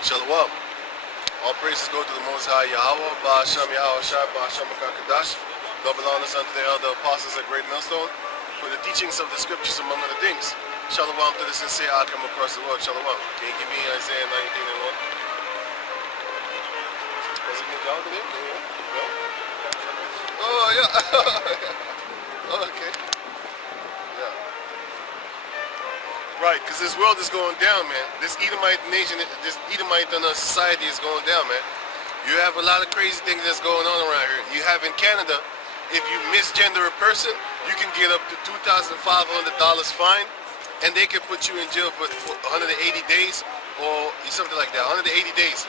Shalom. All praises go to the Most High Yahweh, Ba'asham Yahweh Shai, Ba'asham Kadash. Double honors unto the elder apostles at Great Millstone for the teachings of the scriptures, among other things. Shalom to the sincere outcome across the world. Shalom. Can you give me Isaiah 19:1? Was it good job today? No? Oh, yeah. Oh, okay. Yeah. Right, because this world is going down, man. This Edomite nation, this Edomite society is going down, man. You have a lot of crazy things that's going on around here. You have in Canada, if you misgender a person, you can get up to $2,500 fine, and they can put you in jail for 180 days or something like that, 180 days.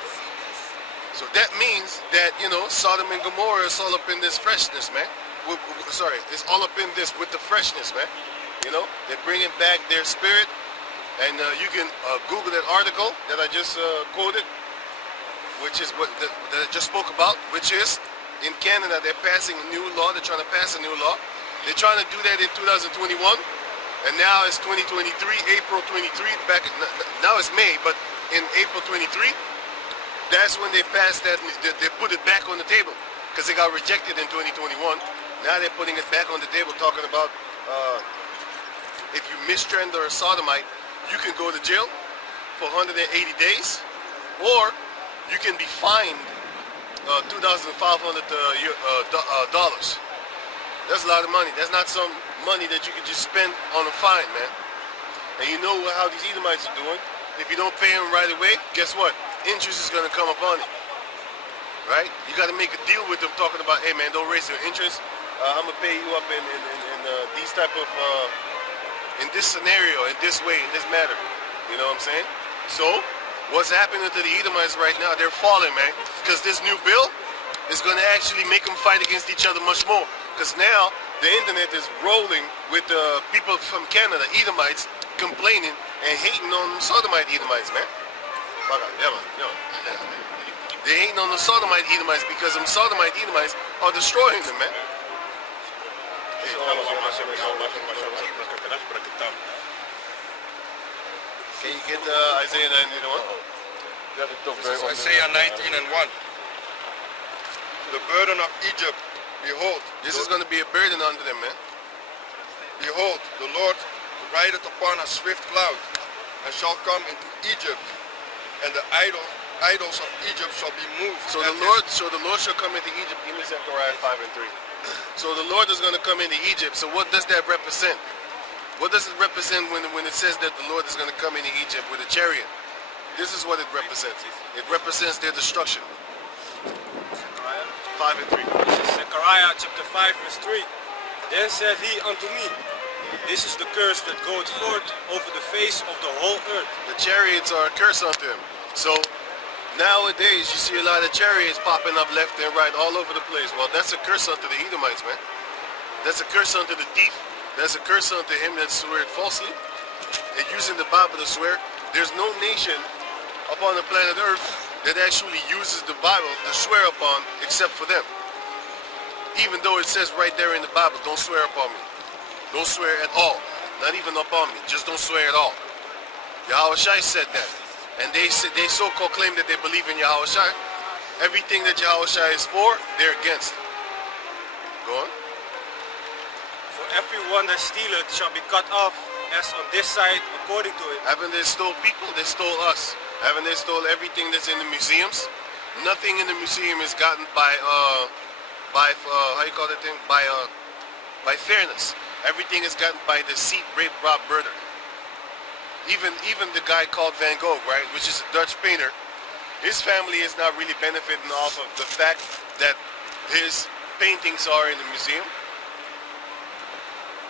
So that means that, you know, Sodom and Gomorrah is all up in this freshness, man. Sorry, it's all up in this with the freshness, man. You know, they're bringing back their spirit. And you can Google that article that I just quoted, which is what that I just spoke about, which is in Canada they're passing a new law. They're trying to pass a new law. They're trying to do that in 2021, and now it's 2023, April 23. Now it's May, but in April 23, that's when they passed that. They put it back on the table because it got rejected in 2021. Now they're putting it back on the table, talking about if you misgender a sodomite, you can go to jail for 180 days, or you can be fined $2,500. That's a lot of money. That's not some money that you can just spend on a fine, man. And you know how these Edomites are doing. If you don't pay them right away, guess what? Interest is going to come upon it, right? You got to make a deal with them, talking about, hey, man, don't raise your interest. I'm going to pay you up in these type of in this scenario, in this way, in this matter. You know what I'm saying? So, what's happening to the Edomites right now? They're falling, man. Because this new bill is going to actually make them fight against each other much more. Because now, the internet is rolling with people from Canada, Edomites, complaining and hating on Sodomite Edomites, man. Yeah, man. Yeah. They're hating on the Sodomite Edomites because them Sodomite Edomites are destroying them, man. Can you get Isaiah 19:1? Isaiah 19:1. The burden of Egypt, behold. This is going to be a burden unto them, man. Behold, the Lord rideth upon a swift cloud, and shall come into Egypt, and the idols of Egypt shall be moved. So the Lord shall come into Egypt. Give me Zechariah 5:3. So the Lord is going to come into Egypt. So what does that represent? What does it represent when it says that the Lord is going to come into Egypt with a chariot? This is what it represents. It represents their destruction. 5:3. Zechariah chapter 5 verse 3. Then said he unto me, this is the curse that goeth forth over the face of the whole earth. The chariots are a curse unto him. So nowadays you see a lot of chariots popping up left and right all over the place. Well, that's a curse unto the Edomites, man. That's a curse unto the thief. That's a curse unto him that swear falsely. And using the Bible to swear. There's no nation upon the planet Earth that actually uses the Bible to swear upon except for them. Even though it says right there in the Bible, don't swear upon me. Don't swear at all. Not even upon me. Just don't swear at all. Yahweh Shai said that. And they so-called claim that they believe in Yahweh Shai. Everything that Yahweh Shai is for, they're against. Go on. For everyone that stealeth shall be cut off, as on this side according to it. Haven't they stole people? They stole us. Haven't they stole everything that's in the museums? Nothing in the museum is gotten by how you call that thing? By fairness. Everything is gotten by deceit, rape, rob, murder. Even the guy called Van Gogh, right, which is a Dutch painter, his family is not really benefiting off of the fact that his paintings are in the museum.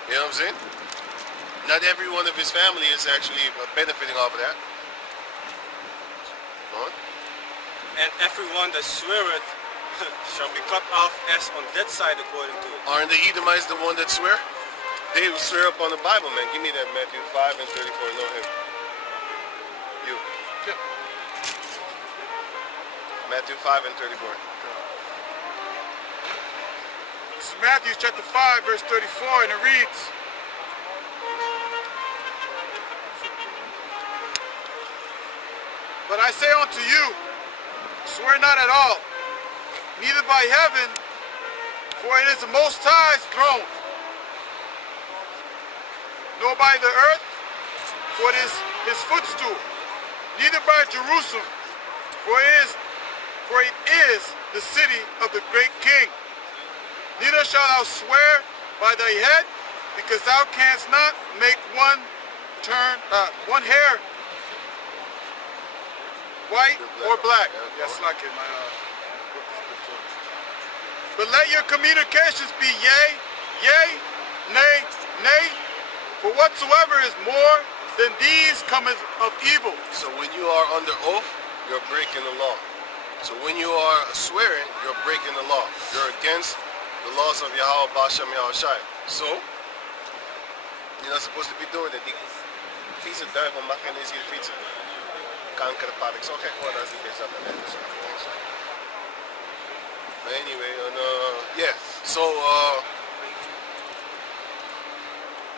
You know what I'm saying? Not every one of his family is actually benefiting off of that. Go on. And everyone that sweareth shall be cut off as on that side according to it. Aren't the Edomites the one that swear? They swear up on the Bible, man. Give me that Matthew 5:34. No, him. You. Yeah. Matthew 5:34. This is Matthew chapter 5 verse 34, and it reads, But I say unto you, swear not at all, neither by heaven, for it is the Most High's throne, nor by the earth, for it is his footstool, neither by Jerusalem, for it is the city of the great king. Neither shalt thou swear by thy head, because thou canst not make one hair white or black. Yes, like it, my but let your communications be yea, yea, nay, nay, for whatsoever is more than these cometh of evil. So when you are under oath, you're breaking the law. So when you are swearing, you're breaking the law. You're against the laws of Yahweh Basham Yahushai. So you're not supposed to be doing it. Die fietsen duivel mag geen eens hier fietsen. Kankerpad. Ik zou gek worden als die deze aan de net is. But anyway, yeah. So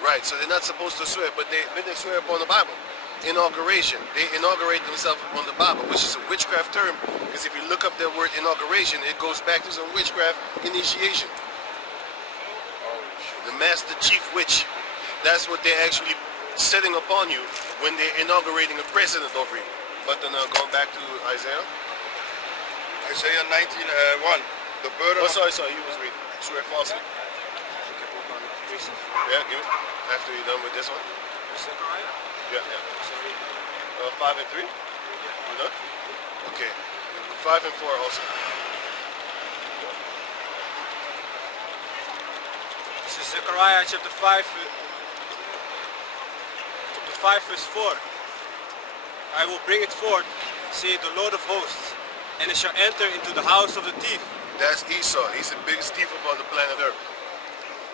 right. So they're not supposed to swear, but they swear upon the Bible. Inauguration. They inaugurate themselves upon the Bible, which is a witchcraft term. Because if you look up that word inauguration, it goes back to some witchcraft initiation. The master chief witch. That's what they're actually setting upon you when they're inaugurating a president over you. But then going back to Isaiah. Isaiah 19:1. The burden Oh, sorry, you was reading. Swear falsely. Yeah, give it. After you're done with this one. Yeah. 5 and 3? You done? Okay. 5 and 4 also. This is Zechariah chapter 5 verse 4. I will bring it forth, saith the Lord of hosts, and it shall enter into the house of the thief. That's Esau. He's the biggest thief upon the planet Earth.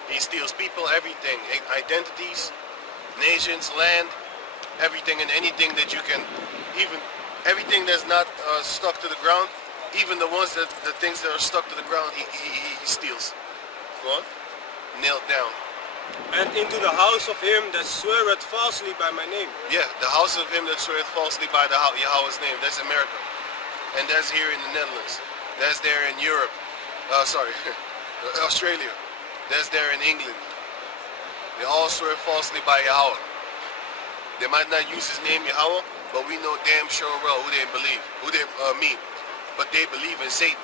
He steals people, everything, identities, nations, land, everything and anything that you can, even everything that's not stuck to the ground, even the things that are stuck to the ground, he steals. Go on. Nailed down. And into the house of him that sweareth falsely by my name. Yeah, the house of him that sweareth falsely by the Yahweh's name. That's America. And that's here in the Netherlands. That's there in Europe. Australia. That's there in England. They all swear falsely by Yahweh. They might not use his name Yahweh, but we know damn sure well who they believe, who they mean. But they believe in Satan.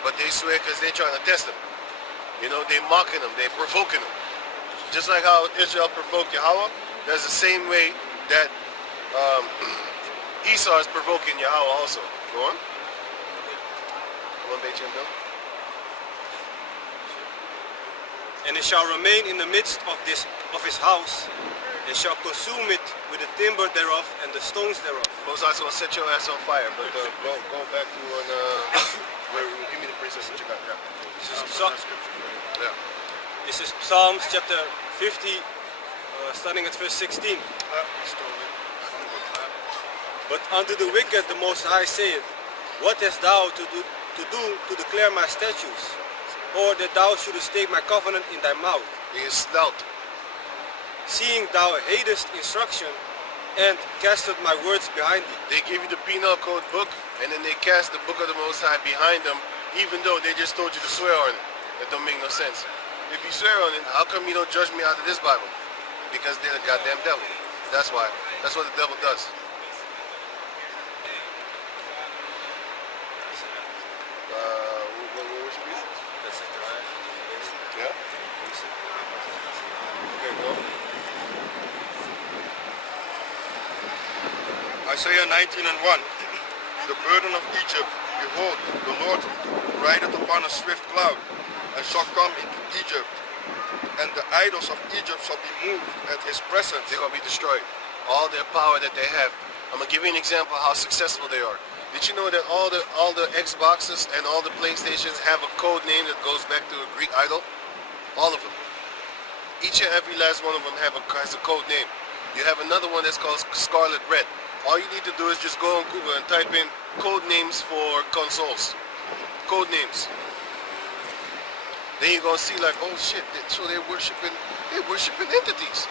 But they swear because they're trying to test him. You know, they're mocking him, they're provoking him. Just like how Israel provoked Yahweh, that's the same way that Esau is provoking Yahweh also. Go on. One page in, Bill. And it shall remain in the midst of his house, and shall consume it with the timber thereof and the stones thereof. Most I was going to set your ass on fire, but go back to give me the princess that you got. Yeah. Yeah. This is Psalms chapter 50, starting at verse 16. But unto the wicked the Most High saith, What hast thou to do to declare my statutes? Or that thou shouldest take my covenant in thy mouth? He is snout. Seeing thou hatest instruction, and casteth my words behind thee. They give you the penal code book, and then they cast the book of the Most High behind them, even though they just told you to swear on it. That don't make no sense. If you swear on it, how come you don't judge me out of this Bible? Because they're the goddamn devil. That's why. That's what the devil does. What should be? That's it, right? Yeah? Okay, go. Isaiah 19:1. The burden of Egypt, behold, the Lord rideth upon a swift cloud, and shall come into Egypt, and the idols of Egypt shall be moved at his presence. They're going to be destroyed. All their power that they have. I'm going to give you an example of how successful they are. Did you know that all the Xboxes and all the PlayStations have a code name that goes back to a Greek idol? All of them. Each and every last one of them has a code name. You have another one that's called Scarlet Red. All you need to do is just go on Google and type in code names for consoles. Code names. Then you're gonna see like, oh shit, so they're worshiping entities.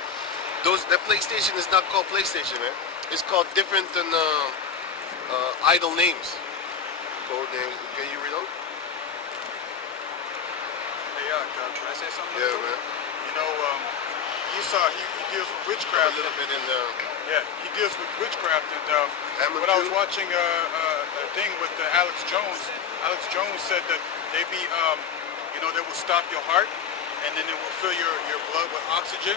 That PlayStation is not called PlayStation, man. It's called different than idol names. Code names. Can you read on? Hey, can I say something? Yeah, too? man. You know, Esau, he deals with A witchcraft. little bit in the. Yeah, he deals with witchcraft. And when I was watching a thing with Alex Jones said that they be, they will stop your heart, and then it will fill your blood with oxygen,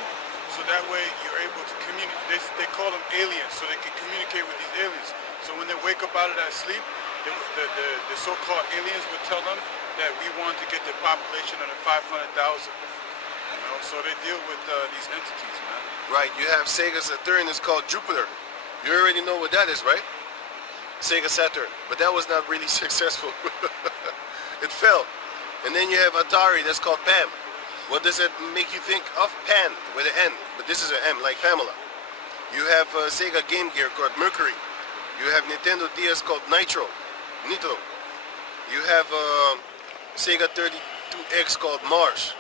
so that way you're able to communicate. They call them aliens, so they can communicate with these aliens. So when they wake up out of that sleep, the so-called aliens would tell them that we want to get the population under 500,000. So they deal with these entities, man. Right, you have Sega Saturn is called Jupiter. You already know what that is, right? Sega Saturn. But that was not really successful. It fell. And then you have Atari that's called Pam. What does it make you think of? Pan with an N. But this is an M, like Pamela. You have Sega Game Gear called Mercury. You have Nintendo DS called Nitro. You have Sega 32X called Mars,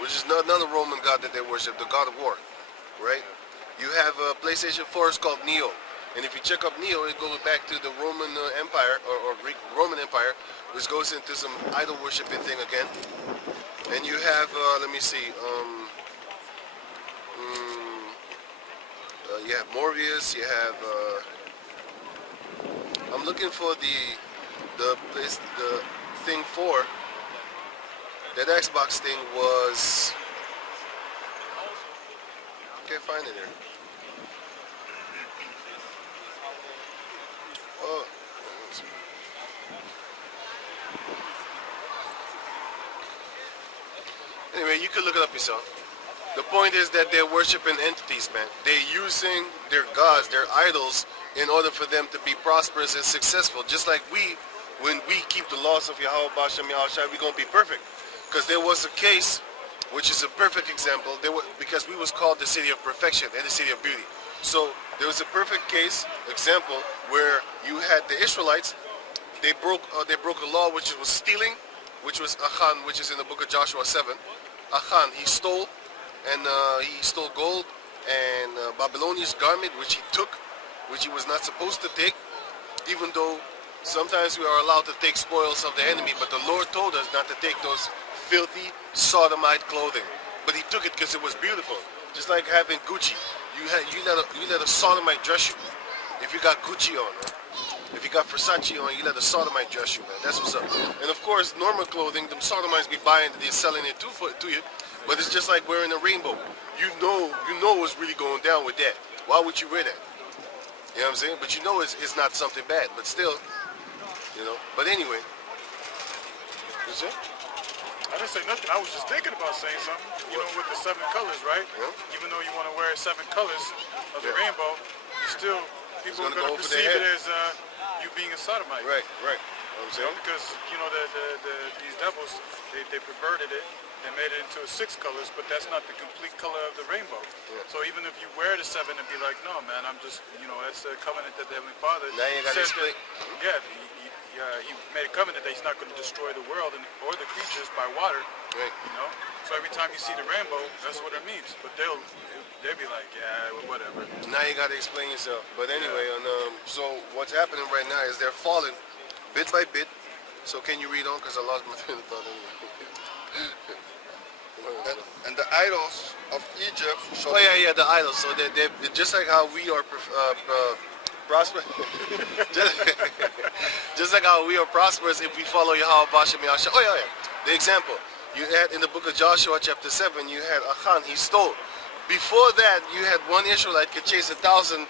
which is another Roman god that they worship, the god of war, right? You have PlayStation 4 is called Neo, and if you check up Neo, it goes back to the Roman Empire or Greek Roman Empire, which goes into some idol worshiping thing again. And you have, let me see, you have Morbius. You have, I'm looking for the thing 4. That Xbox thing was, can't find it here. Oh, anyway, you could look it up yourself. The point is that they're worshiping entities, man. They're using their gods, their idols, in order for them to be prosperous and successful. Just like we, when we keep the laws of Yahweh Bashem Yahushua, we're going to be perfect. Because there was a case, which is a perfect example, because we was called the city of perfection and the city of beauty. So there was a perfect case, example, where you had the Israelites, they broke a law which was stealing, which was Achan, which is in the book of Joshua 7. Achan, he stole, and he stole gold and Babylonian garment, which he took, which he was not supposed to take, even though sometimes we are allowed to take spoils of the enemy, but the Lord told us not to take those filthy sodomite clothing. But he took it because it was beautiful. Just like having Gucci. You let a sodomite dress you. If you got Gucci on, man. If you got Versace on, you let a sodomite dress you, man. That's what's up. And of course, normal clothing, them sodomites be buying it, they're selling it to you. But it's just like wearing a rainbow. You know what's really going down with that. Why would you wear that? You know what I'm saying? But you know it's not something bad. But still, But anyway. What's that? I didn't say nothing. I was just thinking about saying something. With the 7 colors, right? Yeah. Even though you want to wear 7 colors of the rainbow, you still, people are going to go over perceive their it head. as you being a sodomite. Right. You know what I'm saying? Because, these devils, they perverted it. They made it into 6 colors, but that's not the complete color of the rainbow. Yeah. So even if you wear the 7 and be like, no, man, I'm just, that's a covenant that the Heavenly Father Now you got to explain. He made a covenant that he's not going to destroy the world or the creatures by water. Right. So every time you see the rainbow, that's what it means. But they'll be like, yeah, whatever. Now you got to explain yourself. But anyway, so what's happening right now is they're falling bit by bit. So can you read on? Because I lost my train of thought anyway. And the idols of Egypt shall the idols. So they're just like how we are prosperous. just like how we are prosperous if we follow Yahweh Bashem Yahushua. The example. You had in the book of Joshua chapter 7, you had Achan, he stole. Before that, you had one Israelite could chase 1,000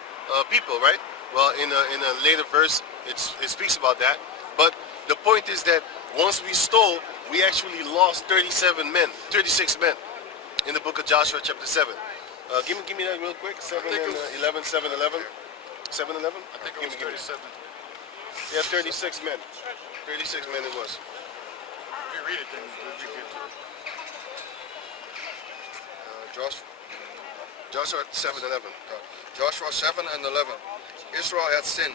people, right? Well, in a later verse, it speaks about that. But the point is that once we stole, we actually lost 36 men in the book of Joshua chapter 7. Give me that real quick. 7 and 11, 7-11. 7-11? I think it was 37. Yeah, 36 men. 36 men it was. If you read it, then we'll get to it. Joshua 7:11. Joshua 7 and 11. Israel hath sinned,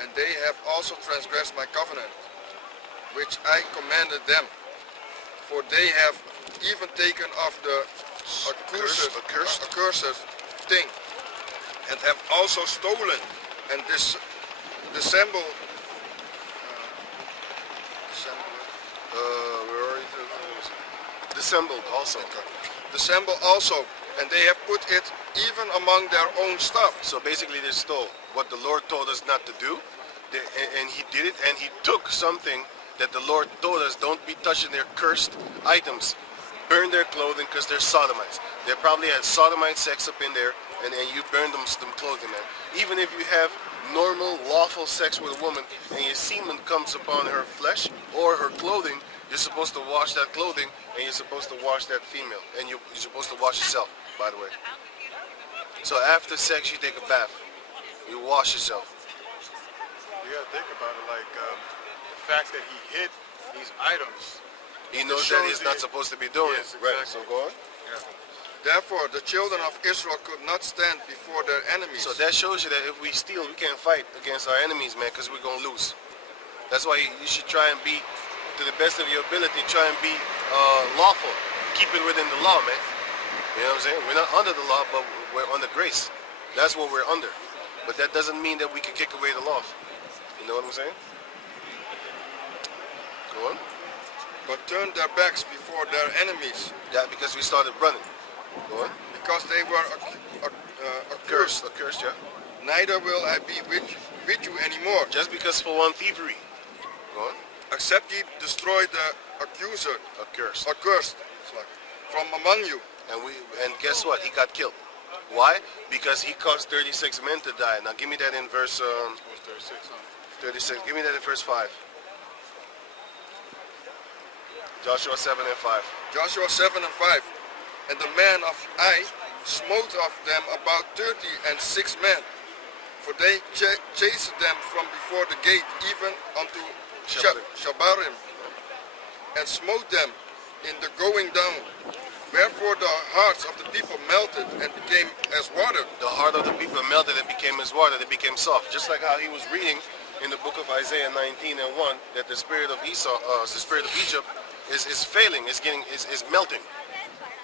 and they have also transgressed my covenant, which I commanded them. For they have even taken of the accursed thing, and have also stolen and dissembled Where are you? Dissembled also. Dissemble also, and they have put it even among their own stuff. So basically they stole what the Lord told us not to do, and he did it, and he took something that the Lord told us don't be touching their cursed items. Burn their clothing because they're sodomites. They probably had sodomite sex up in there, and you burn them clothing, man. Even if you have normal, lawful sex with a woman and your semen comes upon her flesh or her clothing, you're supposed to wash that clothing and you're supposed to wash that female. And you're supposed to wash yourself, by the way. So after sex, you take a bath. You wash yourself. You gotta think about it, like the fact that he hid these items. He knows that he's not supposed to be doing Yes, it. Right, exactly. so go on. Therefore, the children of Israel could not stand before their enemies. So that shows you that if we steal, we can't fight against our enemies, man, because we're going to lose. That's why you should try and be, to the best of your ability, try and be lawful. Keep it within the law, man. You know what I'm saying? We're not under the law, but we're under grace. That's what we're under. But that doesn't mean that we can kick away the law. You know what I'm saying? Go on. but turned their backs before their enemies, Yeah, because we started running. Go on. because they were accursed. Accursed, yeah. Neither will I be with you anymore, Just because for one thievery. Go on. except ye destroy the accuser, Accursed. accursed, from among you. And guess what? He got killed. Why? Because he caused 36 men to die. Now give me that in verse 36, huh? 36. Give me that in verse 5. Joshua 7 and 5. Joshua 7 and 5. And the man of Ai smote of them about 30 and 6 men, for they chased them from before the gate even unto Shabarim, and smote them in the going down. Wherefore the hearts of the people melted and became as water. The heart of the people melted and became as water. They became soft. Just like how he was reading in the book of Isaiah 19 and 1 that the spirit of Esau, the spirit of Egypt, is failing, is melting.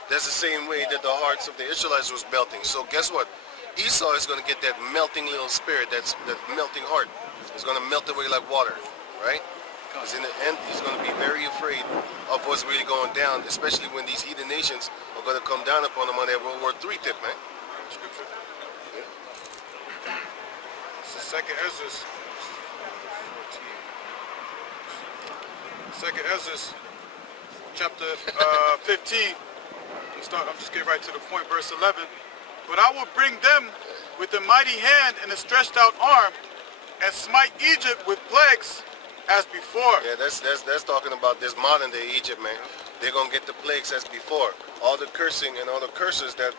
That's the same way that the hearts of the Israelites was melting. So guess what? Esau is going to get that melting little spirit, that melting heart. It's going to melt away like water, right? Because in the end, he's going to be very afraid of what's really going down, especially when these heathen nations are going to come down upon him on that World War III tip, man. Scripture. This is Second Ezra 14. Second Ezra chapter 15. I'm just getting right to the point, verse 11. But I will bring them with a mighty hand and a stretched out arm, and smite Egypt with plagues as before. Yeah, that's talking about this modern day Egypt, man. They're gonna get the plagues as before. All the cursing and all the curses that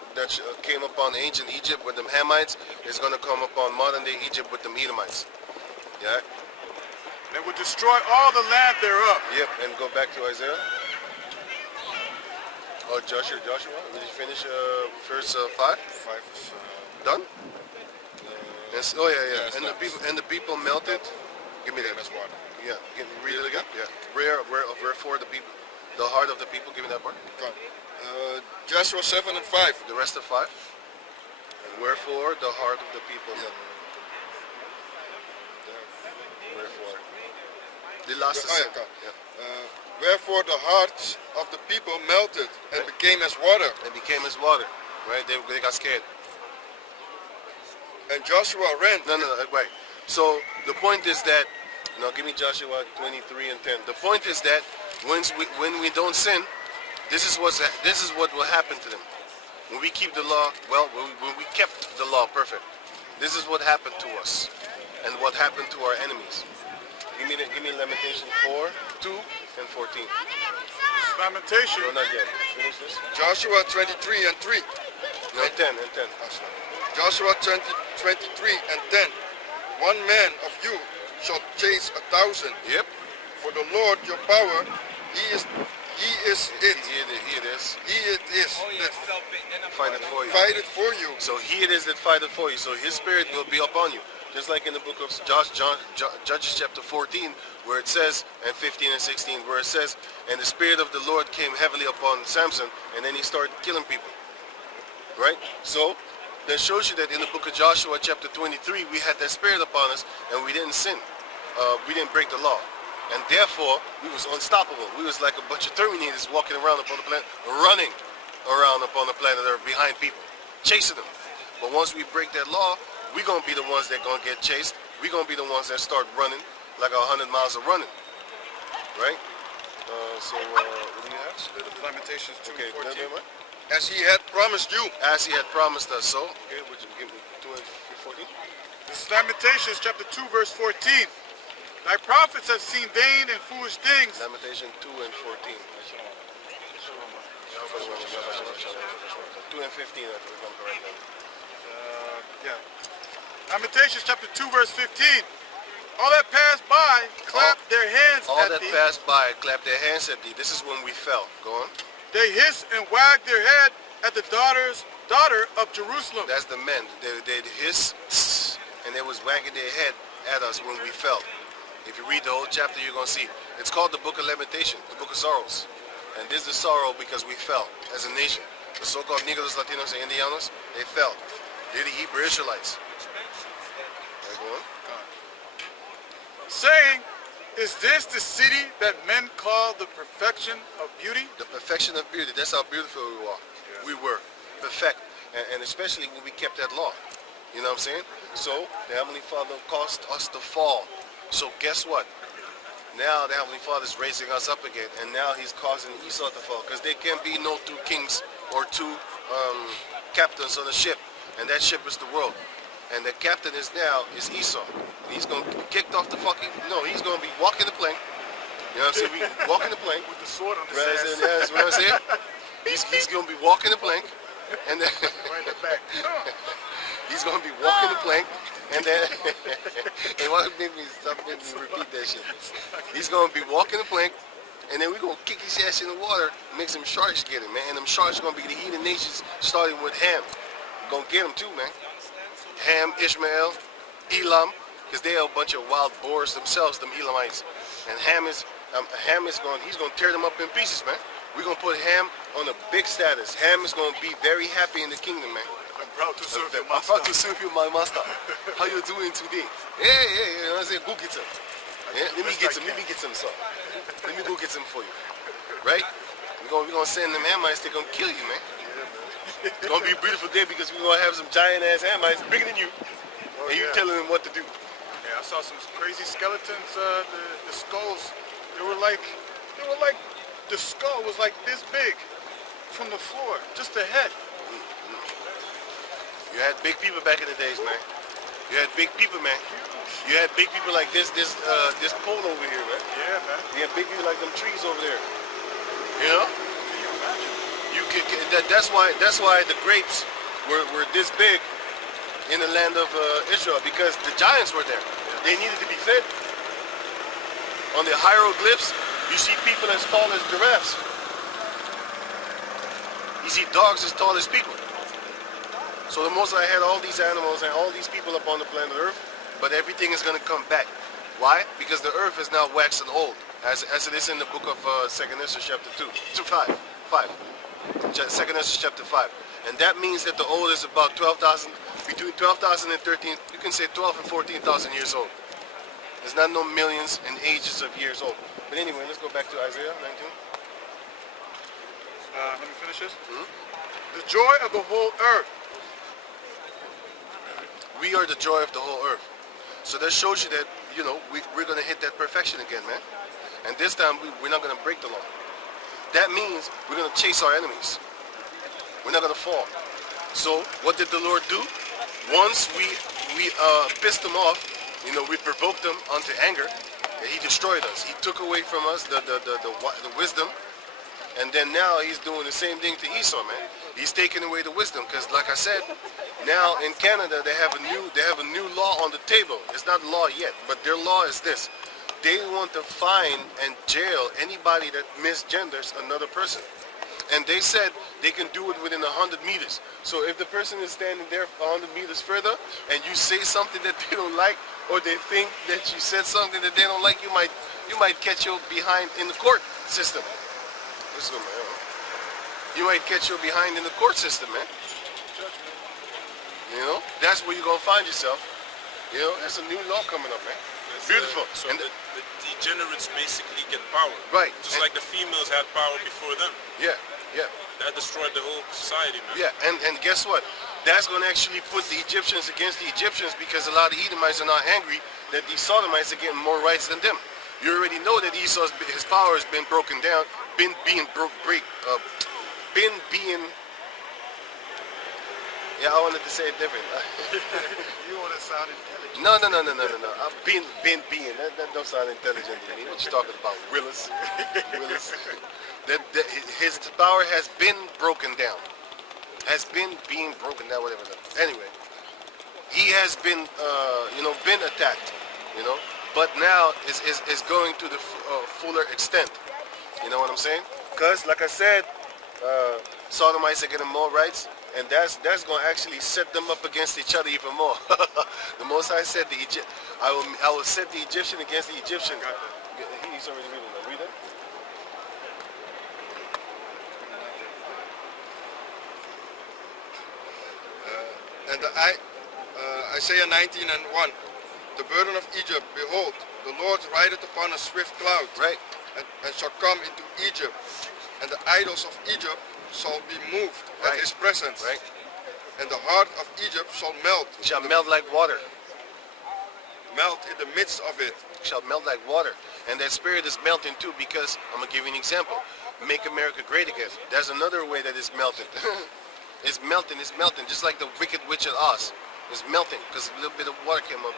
came upon ancient Egypt with them Hamites is gonna come upon modern day Egypt with them Edomites. Yeah. They will destroy all the land thereof. Yep. And go back to Isaiah. Oh, Joshua. Did you finish verse 5? 5 is, Done. Yeah. And the people melted. Give me that. as water. Yeah. Read it again. Yeah. Wherefore the people, the heart of the people. Give me that part. Joshua 7 and 5. The rest of 5. And wherefore the heart of the people. Wherefore. The last is Wherefore the hearts of the people melted and became as water. It became as water, right? They got scared. And Joshua ran. No, right. So the point is that, give me Joshua 23 and 10. The point is that when we don't sin, this is what will happen to them. When we keep the law, when we kept the law perfect, this is what happened to us, and what happened to our enemies. Give me Lamentation 4, 2, and 14. Lamentation. No, not yet. Finish this. Joshua 23 and 3. No, 10 and 10. Joshua 23 and 10. One man of you shall chase 1,000. Yep. For the Lord your power, he is it. He it is. He it is that Fight it for you. fight it for you. So he it is that fighteth for you. So his spirit will be upon you. Just like in the book of Judges chapter 14, where it says, and 15 and 16, where it says, and the spirit of the Lord came heavily upon Samson, and then he started killing people. Right? So that shows you that in the book of Joshua chapter 23, we had that spirit upon us, and we didn't sin. We didn't break the law. And therefore, we was unstoppable. We was like a bunch of Terminators walking around upon the planet, running around upon the planet Earth behind people, chasing them. But once we break that law, we gonna be the ones that gonna get chased. We gonna be the ones that start running like 100 miles of running, right? What do you have? Lamentations 2 Okay, 14. what? As he had promised you. As he had promised us. So, okay, would you give me 2 and 14? This is Lamentations chapter 2 verse 14. Thy prophets have seen vain and foolish things. Lamentation 2 and 14. 2 and 15, if I'm correct. Yeah. Lamentations chapter 2 verse 15. All that passed by clapped their hands All at that thee. passed by clapped their hands at thee. This is when we fell. Go on. They hissed and wagged their head at the daughter of Jerusalem. That's the men. They hiss and they was wagging their head at us when we fell. If you read the whole chapter, you're going to see. It's called the Book of Lamentation, the Book of Sorrows. And this is sorrow because we fell as a nation. The so-called Negros, Latinos, and Indianos, they fell. They're the Hebrew Israelites. Right, go on. Saying, is this the city that men call the perfection of beauty? The perfection of beauty. That's how beautiful we were. We were perfect. And especially when we kept that law. You know what I'm saying? So the Heavenly Father caused us to fall. So guess what? Now the Heavenly Father is raising us up again. And now he's causing Esau to fall. Because there can't be no 2 kings or 2 captains on a ship. And that ship is the world. And the captain is Esau. And he's going to be kicked off the fucking... No, he's going to be walking the plank. You know what I'm saying? We walking the plank. With the sword on his Right, ass. that's what I'm saying. He's going to be walking the plank. And then... Right in the back. He's going to be walking the plank. And then... and what made me stop making me repeat that shit? He's going to be walking the plank. And then we're going to kick his ass in the water. Make some sharks get him, man. And them sharks going to be the heathen nations starting with Ham. We're going to get him too, man. Ham, Ishmael, Elam, because they are a bunch of wild boars themselves, them Elamites. And he's going to tear them up in pieces, man. We're going to put Ham on a big status. Ham is going to be very happy in the kingdom, man. I'm proud to serve you, I'm proud to serve you, my master. How you doing today? Yeah, you know what I'm saying? Go get some. Yeah, let me get some, sir. Let me go get some for you. Right? We're gonna send them Hamites, they're gonna kill you, man. It's gonna be a beautiful day because we're gonna have some giant ass Hamites bigger than you. And you telling them what to do. Yeah, I saw some crazy skeletons. The skulls, they were like, the skull was like this big from the floor, just the head. You had big people back in the days, man. You had big people, man. You had big people like this pole over here, man. Yeah, man. You had big people like them trees over there. You know? Can you imagine? That's why the grapes were this big in the land of Israel, because the giants were there. They needed to be fed. On the hieroglyphs, you see people as tall as giraffes. You see dogs as tall as people. So the Most High had all these animals and all these people up on the planet Earth, but everything is going to come back. Why? Because the earth is now waxing old, as it is in the book of 2nd Ezra chapter 2 2:2 Ezra chapter 5. And that means that the old is about 12,000, between 12,000 and 13, you can say 12 and 14,000 years old. There's not no millions and ages of years old. But anyway, let's go back to Isaiah 19. Let me finish this. The joy of the whole earth. We are the joy of the whole earth. So that shows you that, you know, we're going to hit that perfection again, man. And this time, we're not going to break the law. That means we're going to chase our enemies. We're not going to fall. So what did the Lord do? Once we pissed him off, you know, we provoked him unto anger, and he destroyed us. He took away from us the wisdom. And then now he's doing the same thing to Esau, man. He's taking away the wisdom, because like I said, now in Canada they have a new law on the table. It's not law yet, but their law is this: they want to fine and jail anybody that misgenders another person. And they said they can do it within 100 meters. So if the person is standing there 100 meters further, and you say something that they don't like, or they think that you said something that they don't like, you might catch your behind in the court system. This is good, man. You might catch your behind in the court system, man. You know, that's where you're gonna find yourself. You know, that's a new law coming up, man. Yes, Beautiful. So And the degenerates basically get power. Right. Just And- like the females had power before them. yeah, yeah. That destroyed the whole society, man. Yeah, and guess what? That's going to actually put the Egyptians against the Egyptians because a lot of Edomites are not angry that these Sodomites are getting more rights than them. You already know that Esau's his power has been broken down, been being yeah, I wanted to say it different. You want to sound intelligent. No. Being. That don't sound intelligent to me. What you talking about, Willis? Willis. That his power has been broken down. Has been being broken down, whatever. Anyway, he has been, been attacked, but now is going to the fuller extent. You know what I'm saying? Because, like I said, Sodomites are getting more rights, and that's going to actually set them up against each other even more. The Most High said, I will set the Egyptian against the Egyptian. He's already reading that. Read it. And Isaiah 19:1, the burden of Egypt, behold, the Lord rideth upon a swift cloud, Right. and shall come into Egypt, and the idols of Egypt shall be moved at Right. his presence, Right. and the heart of Egypt shall melt, It shall melt like water. melt in the midst of it. Shall melt like water. And that spirit is melting too because, I'm going to give you an example. Make America great again. There's another way that it's melted. It's melting, just like the wicked witch of Oz. It's melting because a little bit of water came up.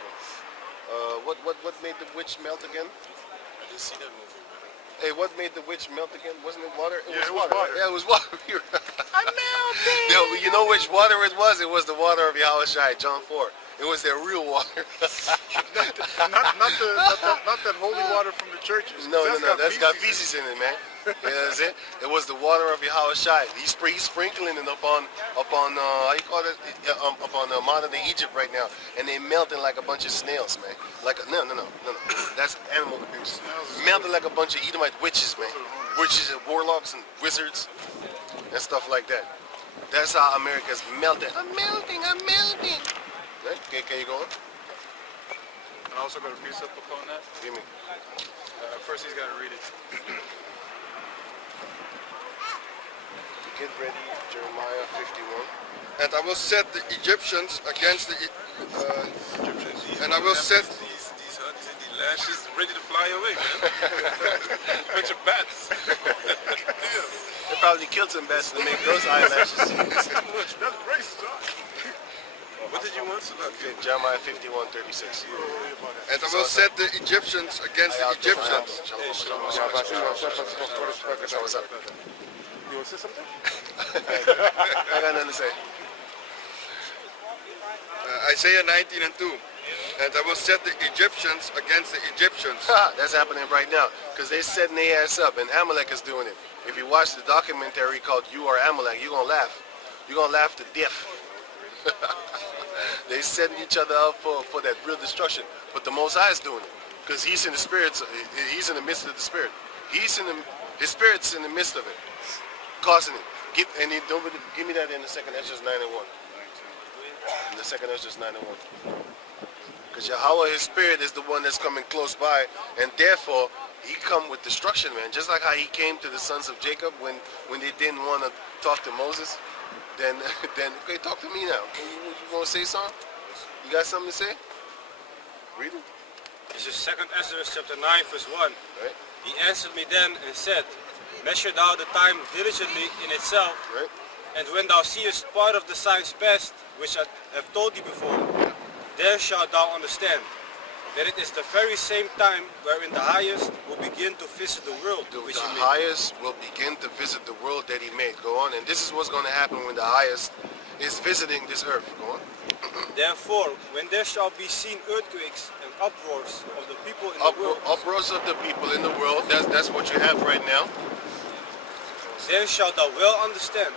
What made the witch melt again? I didn't see that movie, man. Hey, what made the witch melt again? Wasn't it water? Yeah, it was water. Yeah, it was water. I'm melting. No, you know which water it was? It was the water of Yahushua, John 4. It was their real water. not that holy water from the churches. No, that's got feces feces in it, man. You know what I'm saying? It was the water of Yahushua. He's sprinkling it upon how you call it? Upon modern day Egypt right now, and they melting like a bunch of snails, man. No. That's animal abuse. Melting like a bunch of Edomite witches, man. Witches and warlocks and wizards and stuff like that. That's how America's melting. I'm melting. Right? Okay, you going? And I also got a precept upon that. Give me. First he's got to read it. Get ready, Jeremiah 51. And I will set the Egyptians against the Egyptians, and I will set these honeys and these lashes ready to fly away, man. Bunch of bats. They probably killed some bats to make those eyelashes. That's racist, huh? What did you want to look? Okay, Jeremiah 51:36. and I will set the Egyptians against the Egyptians. What's up? You want to say something? I got nothing to say. Isaiah 19:2, and I will set the Egyptians against the Egyptians. That's happening right now because they setting their ass up, and Amalek is doing it. If you watch the documentary called "You Are Amalek," you're gonna laugh. You're gonna laugh to death. They setting each other up for that real destruction. But the Most High is doing it because He's in the spirits. He's in the midst of the spirit. His spirit's in the midst of it, causing it. Give me that in the second. That's just 9 and 1. In the second, that's just 9 and 1. Because Yahweh, His spirit, is the one that's coming close by, and therefore He come with destruction, man. Just like how He came to the sons of Jacob when they didn't want to talk to Moses. Then okay, talk to me now. You want to say something? You got something to say? Read it. This is 2 Ezra chapter 9 verse 1. Right, He answered me then and said, measure thou the time diligently in itself, right. and when thou seest part of the signs past, which I have told thee before, then shalt thou understand that it is the very same time wherein the highest will begin to visit the world which The he made. highest will begin to visit the world that He made. Go on, and this is what's going to happen when the highest is visiting this earth. Go on. Therefore, when there shall be seen earthquakes and uproars of the people in the world, Uproars of the people in the world. That's what you have right now. then shalt thou well understand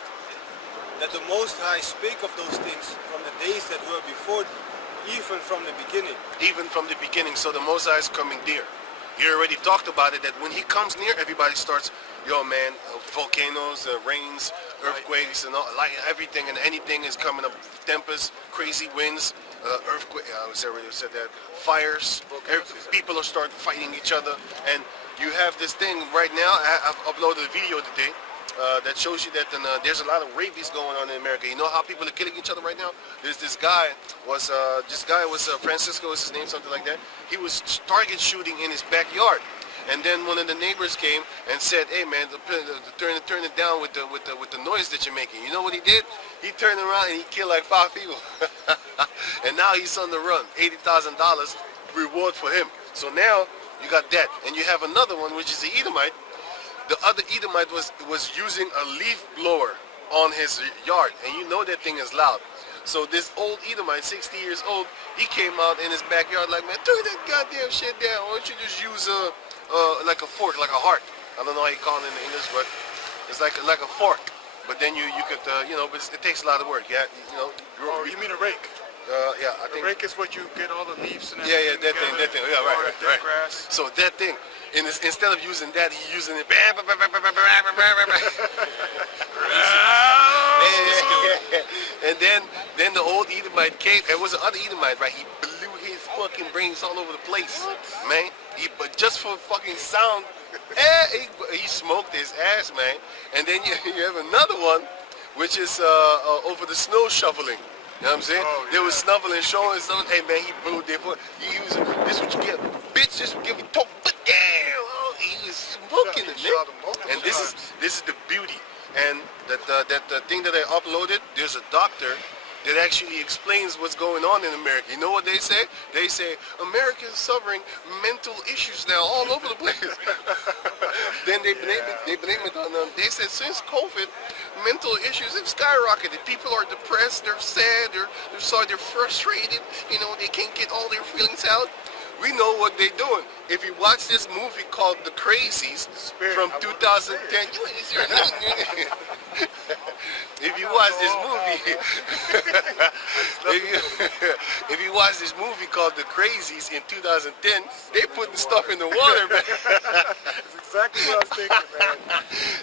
that the Most High spake of those things from the days that were before, even from the beginning. Even from the beginning. So the Most High is coming near. You already talked about it, that when He comes near, everybody starts, man, volcanoes, rains, earthquakes, and all, like everything and anything is coming up. Tempests, crazy winds, earthquake. I already said that. Fires. People are starting fighting each other, and you have this thing right now. I've uploaded a video today that shows you that there's a lot of rabies going on in America. You know how people are killing each other right now? There's this guy was Francisco is his name, something like that. He was target shooting in his backyard. And then one of the neighbors came and said, "Hey man, turn it down with the noise that you're making." You know what he did? He turned around and he killed like 5 people. And now he's on the run. $80,000 reward for him. So now you got that, and you have another one, which is the Edomite. The other Edomite was using a leaf blower on his yard, and you know that thing is loud. So this old Edomite, 60 years old, he came out in his backyard like, "Man, turn that goddamn shit down. Why don't you just use like a fork, like a heart?" I don't know how you call it in English, but it's like a fork. But then you could but it takes a lot of work. Yeah, Oh, you mean a rake? Yeah, I A think. rake is what you get all the leaves and Yeah, everything that thing. Yeah, right. Grass. So that thing, instead of using that, he's using it. And then the old Edomite came. It was the other Edomite, right? He blew his fucking brains all over the place, man. But just for fucking sound, he smoked his ass, man. And then you have another one, which is over the snow shoveling. You know what I'm saying? Oh, They yeah. was snuffling, showing something. Hey man, he blew their foot. He was this what you get, bitch. This what give me talk. But damn, he was smoking it, He shot him man. multiple And this is the beauty. And that thing that I uploaded, there's a doctor that actually explains what's going on in America. You know what they say? They say America is suffering mental issues now all over the place. Then they blame it on them. They said since COVID, mental issues have skyrocketed. People are depressed, they're sad, they're sorry, they're frustrated. They can't get all their feelings out. We know what they're doing. If you watch this movie called The Crazies from 2010, if you watch this movie, if you watch this movie called The Crazies in 2010, they putting stuff in the water, man. That's exactly what I was thinking, man.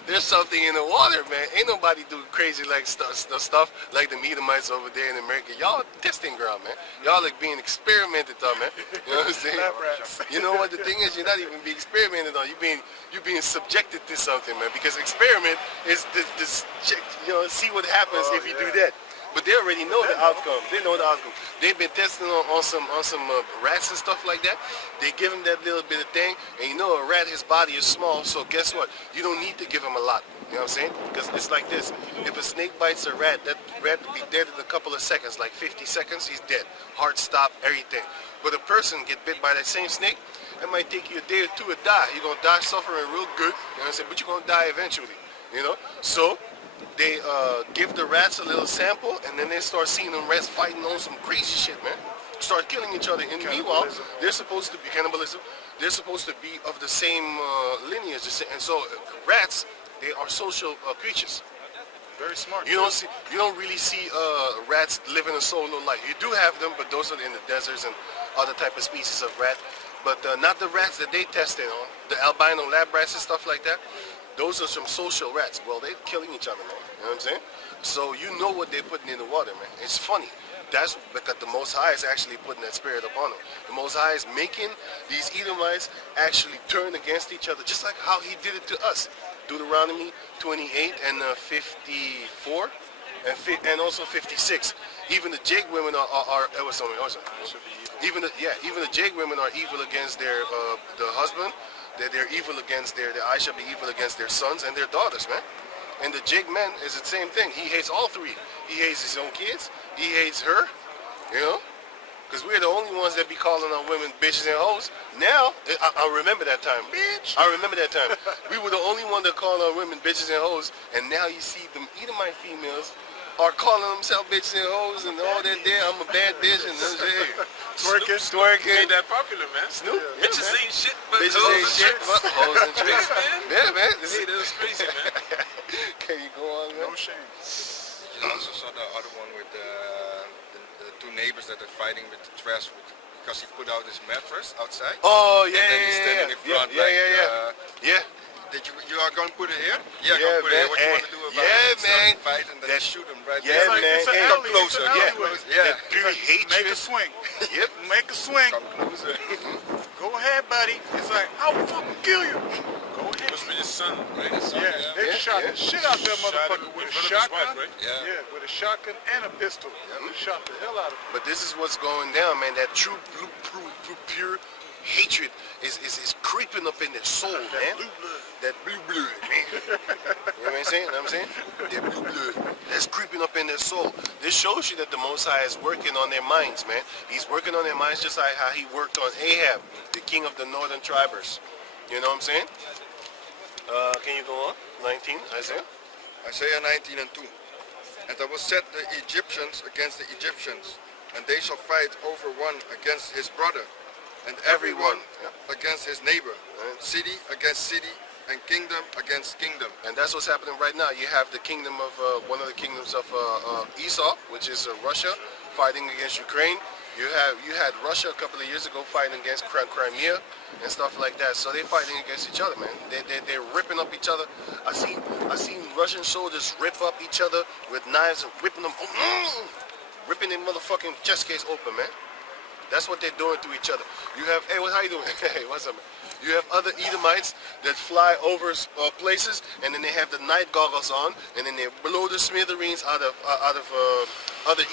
There's something in the water, man. Ain't nobody do crazy like stuff like the Edomites over there in America. Y'all testing ground, man. Y'all like being experimented on, man. You know what I'm saying? Lab rats. You know what the thing is? You're not even being experimented on. You're being subjected to something, man. Because experiment is this see what happens if you do that. But they already know the outcome. They know the outcome. They've been testing on some rats and stuff like that. They give them that little bit of thing, and a rat, his body is small. So guess what? You don't need to give him a lot. You know what I'm saying? Because it's like this. If a snake bites a rat, that rat will be dead in a couple of seconds, like 50 seconds, he's dead. Heart stop, everything. But a person get bit by that same snake, it might take you a day or two to die. You're going to die suffering real good. You know what I'm saying? But you're going to die eventually. So they give the rats a little sample, and then they start seeing them rats fighting on some crazy shit, man. Start killing each other. And meanwhile, they're supposed to be cannibalism. They're supposed to be of the same lineage. And so rats, they are social creatures. Very smart. You don't really see rats living a solo life. You do have them, but those are in the deserts and other type of species of rat. But not the rats that they tested on, the albino lab rats and stuff like that. Those are some social rats. Well, they're killing each other, man. You know what I'm saying? So you know what they're putting in the water, man. It's funny. That's because the Most High is actually putting that spirit upon them. The Most High is making these Edomites actually turn against each other, just like how he did it to us. Deuteronomy 28 and 54 and also 56. Even the Jake women are even the Jake women are evil against their the husband. They're evil against the I shall be evil against their sons and their daughters, man. And the Jake man is the same thing. He hates all three. He hates his own kids. He hates her, because we're the only ones that be calling on women bitches and hoes. Now, I remember that time. Bitch. I remember that time. We were the only one that called on women bitches and hoes, and now you see them Edomite females are calling themselves bitches and hoes and all that there. I'm a bad bitch and Twerking. Ain't that popular, man. Snoop. Yeah, Bitches man. ain't shit, but Bitches hoes ain't and shit, tricks. but hoes and tricks. Yeah, man. Hey, that was crazy, man. Can you go on, man? No shame. You also saw the other one with the two neighbors that are fighting with the trash because he put out his mattress outside. Oh, yeah, and then he's standing in front. yeah. Did you are going to put it here? Yeah, Yeah, gonna put it man. here. What you Hey, want to do about yeah, it? Start man. a fight and then That- shoot him right yeah, there. man. It's an Hey, alley, come closer. it's an Yeah, alleyway. yeah. That pure hatred. Make a swing. Yep. Make a swing. Come closer. Go ahead, buddy. It's like, I will fucking kill you. Go ahead. Must be his son, right? Yeah, they Yeah, shot yeah. the shit out that Shot motherfucker him with in a front of his shotgun. wife, right? Yeah. With a shotgun and a pistol. They shot the hell out of him. But this is what's going down, man. That true pure hatred is creeping up in their soul, man. Blue blood. That blue blood, man. You know what I'm saying? That blue blood that's creeping up in their soul. This shows you that the Most High is working on their minds, man. He's working on their minds just like how he worked on Ahab, the king of the northern tribers. You know what I'm saying? Can you go on? 19, Isaiah? Isaiah 19 and 2. And I will set the Egyptians against the Egyptians, and they shall fight over one against his brother, and everyone against his neighbor, city against city, and kingdom against kingdom. And that's what's happening right now. You have the kingdom of, one of the kingdoms of Esau, which is Russia, fighting against Ukraine. You had Russia a couple of years ago fighting against Crimea and stuff like that. So they're fighting against each other, man. They're ripping up each other. I seen Russian soldiers rip up each other with knives and ripping them, ripping their motherfucking chest case open, man. That's what they're doing to each other. You have, hey, how you doing? Hey, what's up, man? You have other Edomites that fly over places, and then they have the night goggles on, and then they blow the smithereens out of other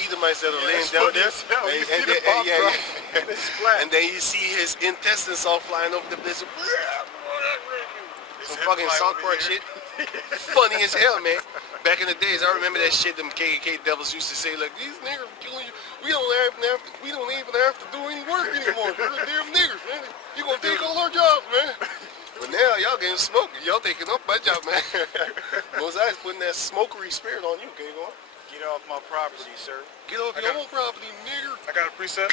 Edomites that are laying That's down funny there. as hell. You see the bomb drop, and it splat. And then you see his intestines all flying over the place. Some fucking South Park shit. Funny as hell, man. Back in the days, I remember that shit them KKK devils used to say, like, these niggers are killing you. We don't even have to do any work anymore. They're damn niggers, man. You gonna take all our jobs, man. But now y'all getting smoked. Y'all taking up my job, man. Mosiah's putting that smokery spirit on you. Can you go on? Get off my property, sir. Get off your own property, nigger. I got a preset.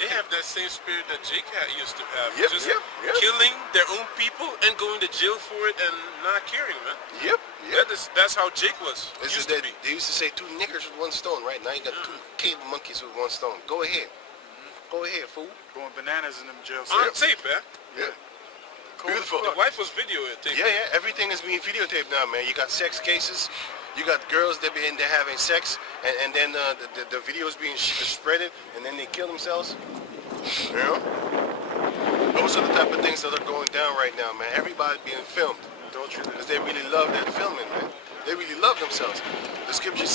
They have that same spirit that Jake used to have. Yep, just yep. killing their own people and going to jail for it and not caring, man. Yep. That's how Jake was. This is Used to that be. they used to say 2 niggers with 1 stone. Right now you got 2 cave monkeys with 1 stone. Go ahead. Go ahead, fool. Going bananas in them jail On cells. tape, man. Yeah. Beautiful. The wife was videotaping. Yeah, yeah. Everything is being videotaped now, man. You got sex cases. You got girls that be in there having sex, and then the video is being spreaded, and then they kill themselves. You know? Those are the type of things that are going down right now, man. Everybody's being filmed. Because they really love that filming, man. They really love themselves. The scripture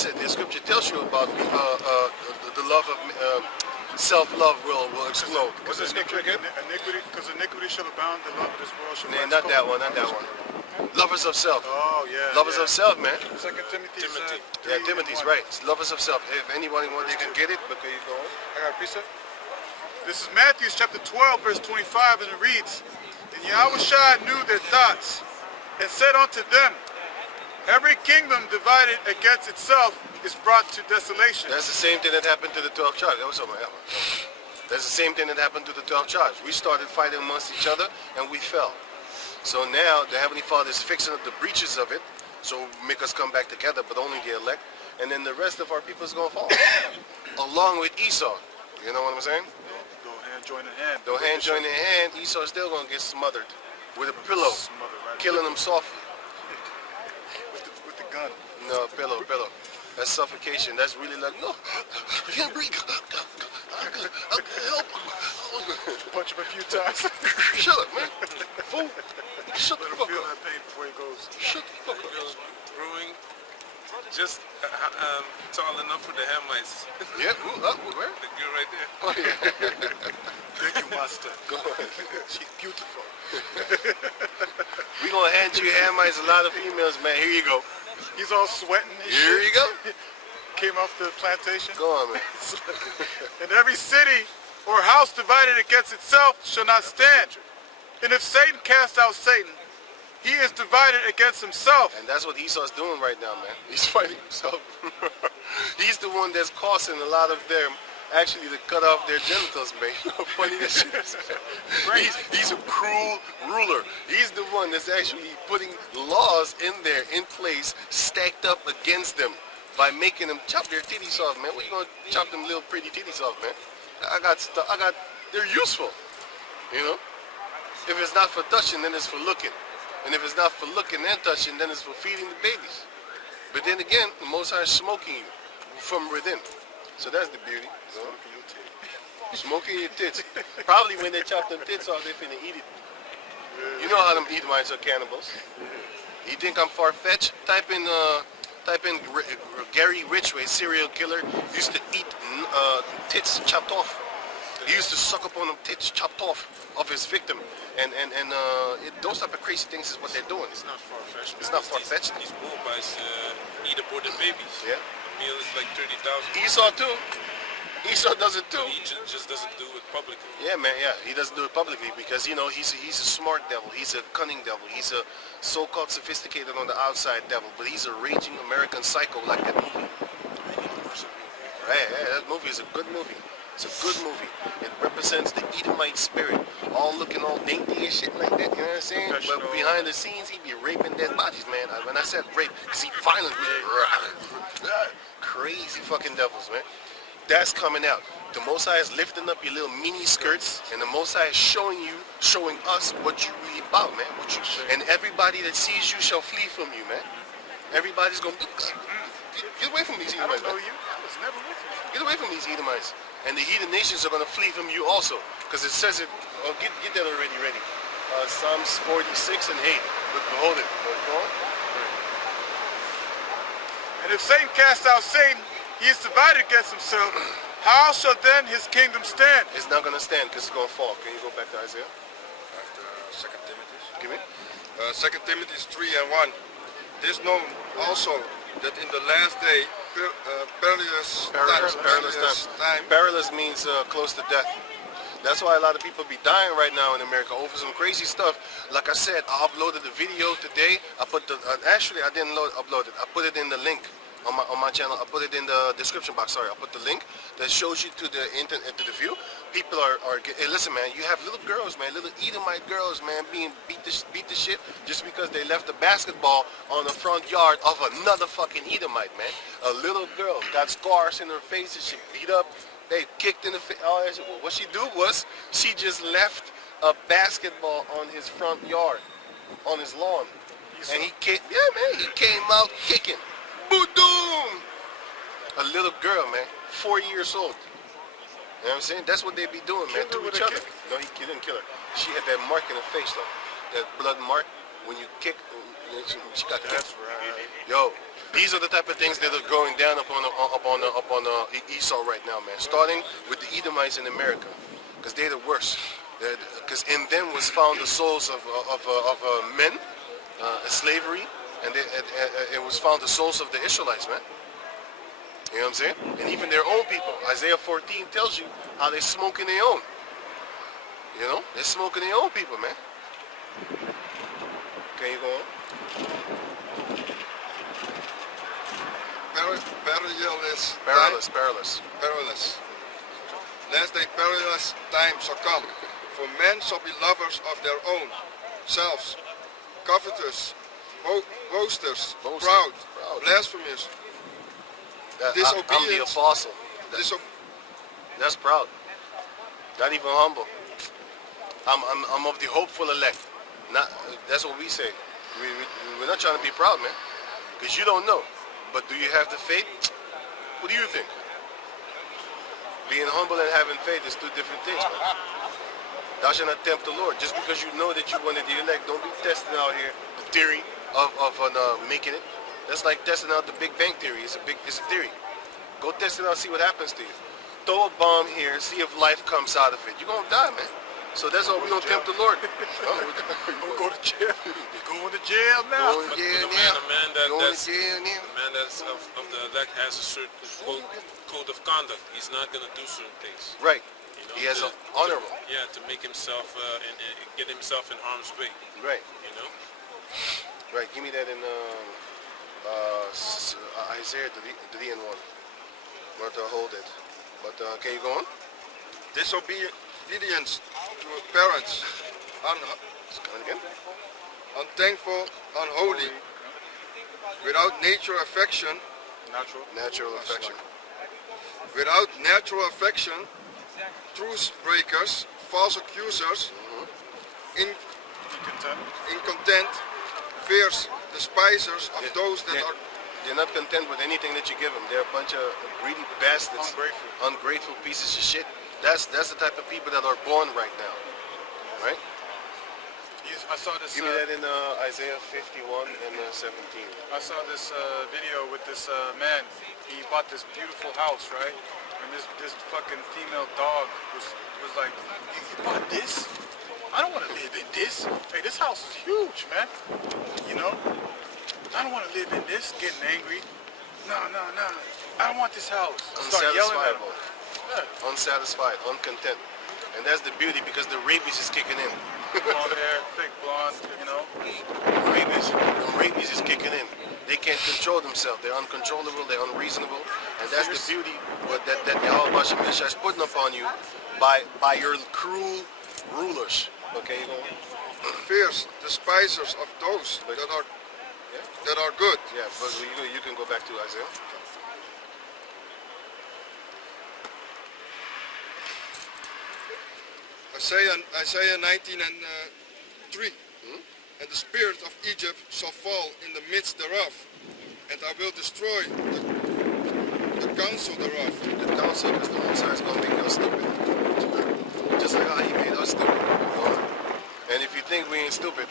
tells you about the love of self-love will explode. What's the scripture again? Iniquity, because iniquity shall abound, the love of this world shall Nah, wax not that cold. one, not that one. Lovers of self. Oh, yeah. Lovers yeah. of self, man. Second Timothy. Yeah, Timothy's right. It's lovers of self. If anybody wants, they can get it, but there you go. I got a precept. This is Matthew chapter 12, verse 25, and it reads, And Yahushua knew their thoughts, and said unto them, Every kingdom divided against itself is brought to desolation. That's the same thing that happened to the 12 tribes. That's the same thing that happened to the 12 tribes. We started fighting amongst each other, and we fell. So now the Heavenly Father is fixing up the breaches of it, so make us come back together, but only the elect. And then the rest of our people is going to fall, along with Esau. You know what I'm saying? Go hand join in hand. Though hand join in hand, Esau is still going to get smothered with a pillow, killing him softly. With the gun. No, pillow. That's suffocation. That's really like, no, I can't breathe. Help. Punch him a few times. Shut up, man. Fool. Shut the Let him fuck feel up. that pain before he goes. Shut the fuck up. Girls growing just tall enough for the Hamites. Yeah, where? The girl right there. Oh, yeah. Thank you, master. Go ahead. She's beautiful. We gonna hand you Hamites, a lot of females, man. Here you go. He's all sweating and Here shit. you go. Came off the plantation. Go on, man. And every city or house divided against itself shall not stand. And if Satan cast out Satan, he is divided against himself. And that's what Esau's doing right now, man. He's fighting himself. He's the one that's causing a lot of them actually to cut off their genitals, man. You know how funny that shit is? He's a cruel ruler. He's the one that's actually putting laws in there, in place, stacked up against them by making them chop their titties off, man. What you gonna chop them little pretty titties off, man? They're useful, you know? If it's not for touching, then it's for looking. And if it's not for looking and touching, then it's for feeding the babies. But then again, the Most High is smoking you from within. So that's the beauty. You know? Smoking your tits. Probably when they chop them tits off, they finna eat it. You know how them Edomites are cannibals. You think I'm far-fetched? Type in Gary Ridgway, serial killer, used to eat tits chopped off. He used to suck up on them tits chopped off of his victim. And those type of crazy things is what they're doing. It's not far-fetched. It's not far-fetched. These Moabites eat aborted babies. Yeah. The meal is like 30,000. Esau too. Esau does it too. He just doesn't do it publicly. Yeah, man. Yeah, he doesn't do it publicly because you know he's a smart devil. He's a cunning devil. He's a so-called sophisticated on the outside devil, but he's a raging American psycho like that movie. Hey, that movie is a good movie. It's a good movie. It represents the Edomite spirit, all looking all dainty and shit like that. You know what I'm saying? But behind the scenes, he be raping dead bodies, man. When I said rape, because he violent, crazy fucking devils, man. That's coming out. The Most High is lifting up your little mini skirts, and the Most High is showing us what you really about, man. And everybody that sees you shall flee from you, man. Everybody's gonna get away from these Edomites, man. I was never with you. Get away from these Edomites. And the heathen nations are gonna flee from you also, because it says it. Oh, get that already ready. Psalms 46 and 8. But behold it. Go on. And if Satan cast out Satan, he is divided against himself. How shall then his kingdom stand? It's not gonna stand because it's gonna fall. Can you go back to Isaiah? 2 Timothy. Give me. 2 Timothy 3 and 1. This known also that in the last day, perilous time. Perilous means close to death. That's why a lot of people be dying right now in America over some crazy stuff. Like I said, I uploaded the video today. I put the actually I didn't upload it. I put it in the link on my channel. I put it in the description box. Sorry, I put the link that shows you to the internet, to the view. People are hey, listen, man. You have little girls, man, little Edomite girls, man, being beat the shit just because they left a basketball on the front yard of another fucking Edomite, man. A little girl got scars in her face and she beat up. They kicked in the face. What she do was she just left a basketball on his front yard, on his lawn, and he came. Yeah, man, he came out kicking. Boom! A little girl, man, 4 years old. You know what I'm saying? That's what they be doing, man, to each other. No, he didn't kill her. She had that mark in her face, though. That blood mark when you kick. She got the. That's right. Yo, these are the type of things that are going down up on Esau right now, man. Starting with the Edomites in America, because they're the worst. Because in them was found the souls of men, slavery, and it was found the souls of the Israelites, man. You know what I'm saying? And even their own people. Isaiah 14 tells you how they smoke in their own. You know? They're smoking their own people, man. Can you go on? Perilous. Last day perilous time shall come, for men shall be lovers of their own selves, covetous, boasters, proud, blasphemous, disobedient. I'm the apostle. That's proud. Not even humble. I'm of the hopeful elect. That's what we say. We're not trying to be proud, man, because you don't know. But do you have the faith? What do you think? Being humble and having faith is two different things, man. Thou shalt not tempt the Lord. Just because you know that you wanted the elect, don't be testing out here the theory of making it. That's like testing out the Big Bang Theory. It's a theory. Go test it out, see what happens to you. Throw a bomb here, see if life comes out of it. You're gonna die, man. So that's why we don't tempt the Lord. Go to jail. You're going to jail now. Going to jail The now. man that's of the elect has a certain code of conduct. He's not going to do certain things. Right. You know, He has an honorable. Yeah, to make himself and get himself in harm's way. Right. You know. Right. Give me that in Isaiah 3 and 1. I'm going to hold it. But can you go on? Disobedience to parents, unthankful, unholy, without natural affection, Natural affection. without natural affection, truth breakers, false accusers, incontinent, content, fierce despisers of those that are They're not content with anything that you give them. They're a bunch of greedy bastards, Ungrateful. ungrateful pieces of shit. That's the type of people that are born right now, right? I saw this. Give me that in Isaiah 51 and 17. I saw this video with this man. He bought this beautiful house, right? And this fucking female dog was like, "You bought this? I don't want to live in this. Hey, this house is huge, man. You know, I don't want to live in this." Getting angry. No. I don't want this house. Start yelling at him. Unsatisfied, unsatisfied, uncontent, and that's the beauty because the rabies is kicking in. Blonde hair, thick blonde, you know. Rabies is kicking in. They can't control themselves. They're uncontrollable. They're unreasonable, and that's the beauty that the Yahweh Hashem is putting upon you by your cruel rulers. Okay, you know. fierce despisers of those that are good. Yeah, but you can go back to Isaiah. Isaiah 19 and 3. And the spirit of Egypt shall fall in the midst thereof, and I will destroy the counsel thereof. The counsel is the Most High is going to make us stupid. Just like how he made us stupid. And if you think we ain't stupid,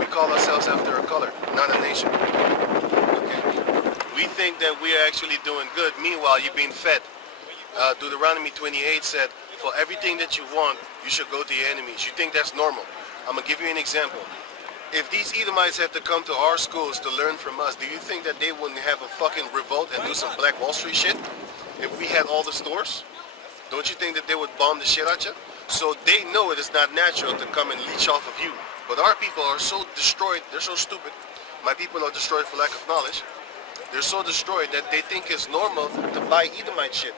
we call ourselves after a color, not a nation. Okay? We think that we are actually doing good. Meanwhile, you're being fed. Deuteronomy 28 said, for everything that you want, you should go to your enemies. You think that's normal. I'm going to give you an example. If these Edomites had to come to our schools to learn from us, do you think that they wouldn't have a fucking revolt and do some Black Wall Street shit? If we had all the stores? Don't you think that they would bomb the shit at you? So they know it is not natural to come and leech off of you. But our people are so destroyed, they're so stupid. My people are destroyed for lack of knowledge. They're so destroyed that they think it's normal to buy Edomite shit.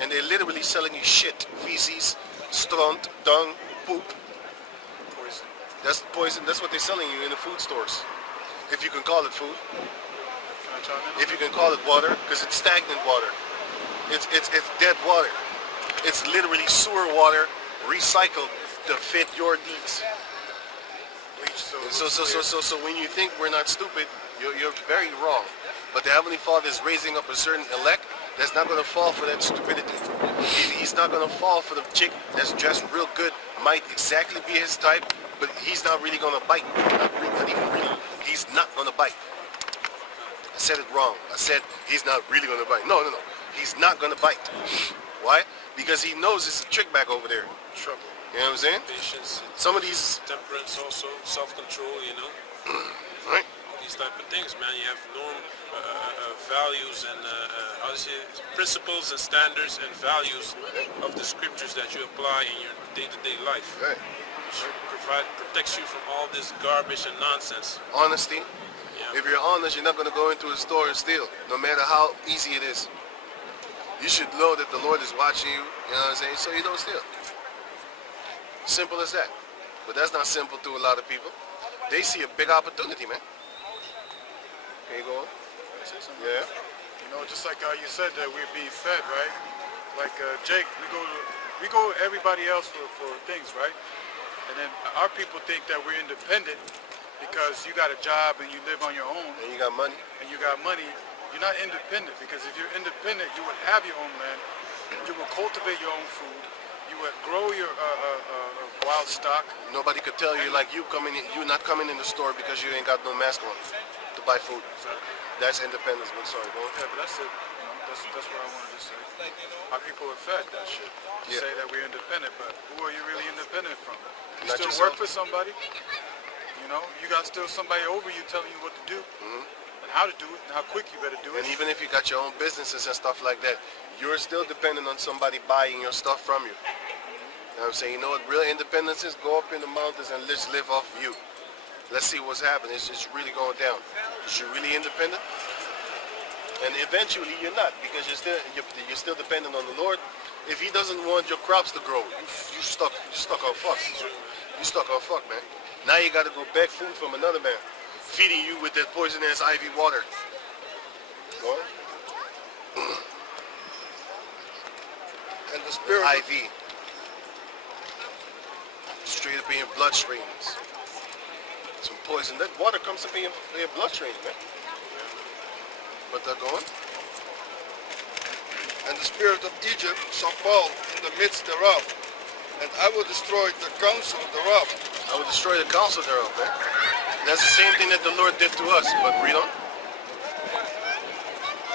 And they're literally selling you shit. Feces, stront, dung, poop. Poison. That's poison. That's what they're selling you in the food stores. If you can call it food. Can I chime in? If you can call it water, because it's stagnant water. It's dead water. It's literally sewer water recycled to fit your needs. Bleach, So when you think we're not stupid, you're very wrong. But the Heavenly Father is raising up a certain elect that's not going to fall for that stupidity. He's not going to fall for the chick that's dressed real good, might exactly be his type, but he's not really going to bite. Not even really. He's not going to bite. I said it wrong. I said he's not really going to bite. No. He's not going to bite. Why? Because he knows it's a trick back over there. Trouble. You know what I'm saying? Patience, Some of these... temperance also, self-control, you know. Right? These type of things, man. You have norm, values and how to say it, principles and standards and values of the scriptures that you apply in your day-to-day life. Right. Which protects you from all this garbage and nonsense. Honesty. Yeah. If you're honest, you're not going to go into a store and steal, no matter how easy it is. You should know that the Lord is watching you, you know what I'm saying, so you don't steal. Simple as that. But that's not simple to a lot of people. They see a big opportunity, man. Can you go on? Can I say something? Yeah. You know, just like you said that we're being fed, right? Like Jake, we go to everybody else for things, right? And then our people think that we're independent because you got a job and you live on your own And you got money. and you got money. You're not independent, because if you're independent, you would have your own land, you would cultivate your own food, you would grow your wild stock. Nobody could tell you, like, you not coming in the store because you ain't got no mask on to buy food. That's independence. But sorry, go on. Yeah, but that's it. You know, that's what I wanted to say. Our people are fed that shit. To Yeah. say that we're independent, but who are you really independent from? You Not still yourself. work for somebody. You know, you got still somebody over you telling you what to do. And how to do it, and how quick you better do it. And even if you got your own businesses and stuff like that, you're still dependent on somebody buying your stuff from you. You know what I'm saying? You know what real independence is? Go up in the mountains and just live off you. Let's see what's happening. It's really going down. You're really independent? And eventually you're not, because you're still dependent on the Lord. If he doesn't want your crops to grow, you stuck on fuck. You stuck on fuck, man. Now you got to go beg food from another man, feeding you with that poisonous ivy water. Go on. And the spirit IV. straight up in your bloodstreams. Some poison. That water comes up in your bloodstream, man. But they're going. And the spirit of Egypt shall fall in the midst thereof, and I will destroy the counsel thereof. I will destroy the counsel thereof, man. That's the same thing that the Lord did to us. But read on.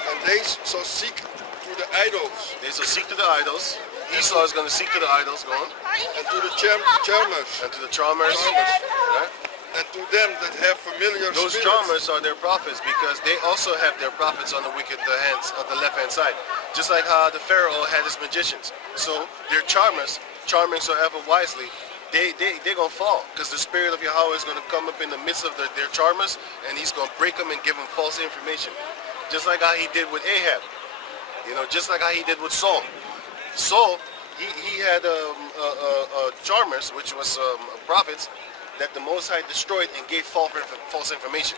And they shall seek to the idols, They shall seek to the idols. Esau is going to seek to the idols, go on. and to the charmers, And to the charmers. Charmers. Right? and to them that have familiar Those spirits. charmers are their prophets because they also have their prophets on the wicked hands, on the left hand side. Just like how the Pharaoh had his magicians. So their charmers, charming so ever wisely, they're going to fall because the spirit of Yahweh is going to come up in the midst of their charmers and he's going to break them and give them false information. Just like how he did with Ahab. You know, just like how he did with Saul. Saul, he had charmers, which was prophets, that the Most High destroyed and gave false information.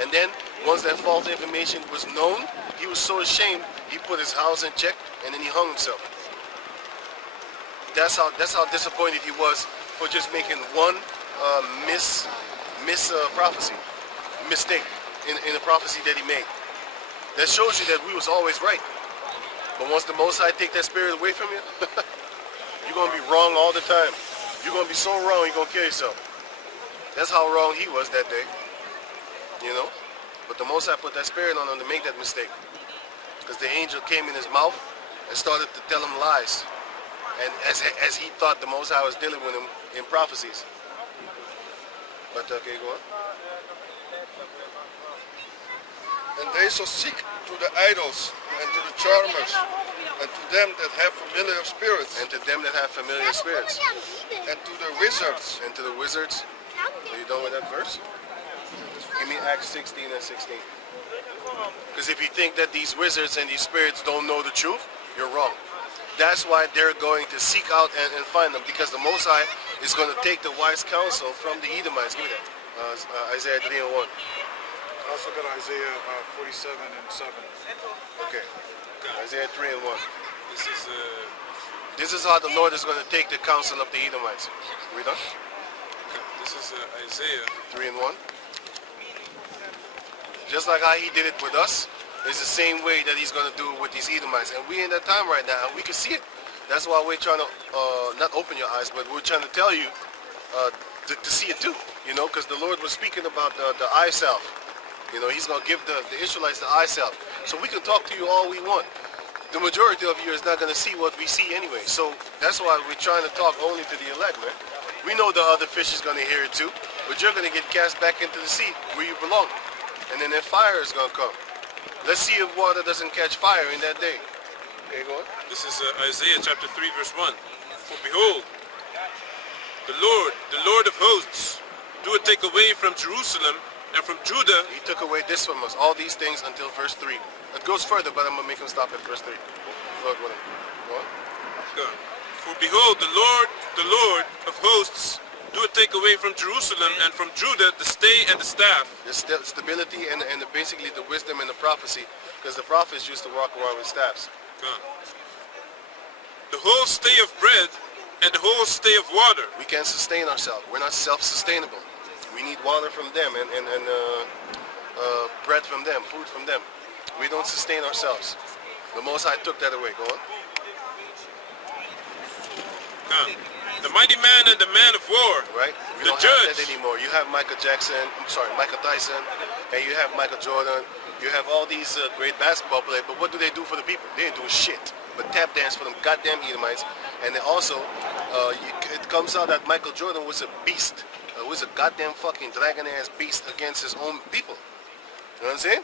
And then, once that false information was known, he was so ashamed, he put his house in check, and then he hung himself. That's how disappointed he was for just making one prophecy, mistake in the prophecy that he made. That shows you that we was always right. But once the Most High take that spirit away from you, you're going to be wrong all the time. You're going to be so wrong, you're going to kill yourself. That's how wrong he was that day. You know? But the Most High put that spirit on him to make that mistake. Because the angel came in his mouth and started to tell him lies. And as he thought the Most High was dealing with him in prophecies. But okay, go on. And they shall seek to the idols and to the charmers, and to them that have familiar spirits, And to them that have familiar spirits. and to the wizards. And to the wizards. Are you done with that verse? Give me Acts 16 and 16. Because if you think that these wizards and these spirits don't know the truth, you're wrong. That's why they're going to seek out and find them, because the Most High is going to take the wise counsel from the Edomites. Give me that. Isaiah 3 and 1. I also got Isaiah 47 and 7. Okay. Isaiah 3 and 1. This is This is how the Lord is going to take the counsel of the Edomites. Read on. Isaiah 3 and 1. Just like how he did it with us, it's the same way that he's going to do it with these Edomites. And we're in that time right now, and we can see it. That's why we're trying to, not open your eyes, but we're trying to tell you to see it too. You know, because the Lord was speaking about the eye salve. You know, he's going to give the Israelites the eye salve. So we can talk to you all we want. The majority of you is not going to see what we see anyway. So that's why we're trying to talk only to the elect, man. We know the other fish is going to hear it too, but you're going to get cast back into the sea where you belong. And then that fire is going to come. Let's see if water doesn't catch fire in that day. Okay, go on. This is Isaiah chapter 3 verse 1. For behold, the Lord of hosts, doeth take away from Jerusalem and from Judah. He took away this from us, all these things until verse 3. It goes further, but I'm going to make him stop at verse 3. Lord willing. Go on. God. For behold, the Lord of hosts, doeth take away from Jerusalem and from Judah the stay and the staff. The stability and basically the wisdom and the prophecy, because the prophets used to walk around with staffs. God. The whole stay of bread and the whole stay of water. We can't sustain ourselves. We're not self-sustainable. We need water from them and bread from them, food from them. We don't sustain ourselves. The Most High took that away. Go on. God. The mighty man and the man of war. Right? We The don't judge. have that anymore. You have Michael Tyson, and you have Michael Jordan. You have all these great basketball players, but what do they do for the people? They ain't doing shit but tap dance for them goddamn Edomites. And then also, it comes out that Michael Jordan was a beast. Was a goddamn fucking dragon-ass beast against his own people. You know what I'm saying?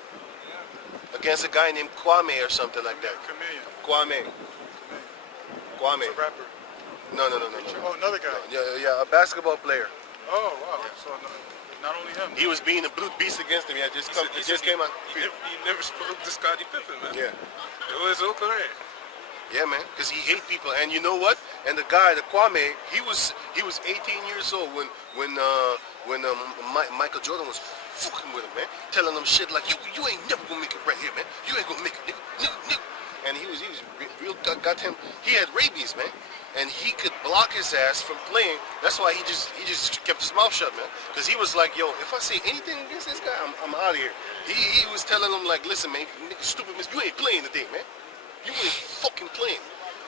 Against a guy named Kwame or something like that. Chameleon. Kwame. He's a rapper. No. Oh, another guy. Yeah, a basketball player. Oh, wow. So not only him. He was being a brute beast against him. Yeah, it just came out. He never spoke to Scottie Pippen, man. Yeah. It was okay. Yeah, man, because he hate people, and you know what? And the guy, the Kwame, he was 18 years old when Michael Jordan was fucking with him, man, telling him shit like you ain't never gonna make it right here, man. You ain't gonna make it, nigga. And he was real got him. He had rabies, man. and he could block his ass from playing. That's why he just kept his mouth shut, man. Because he was like, yo, if I say anything against this guy, I'm out of here. He was telling him like, listen, man, you stupid, you ain't playing today, man. You ain't fucking playing.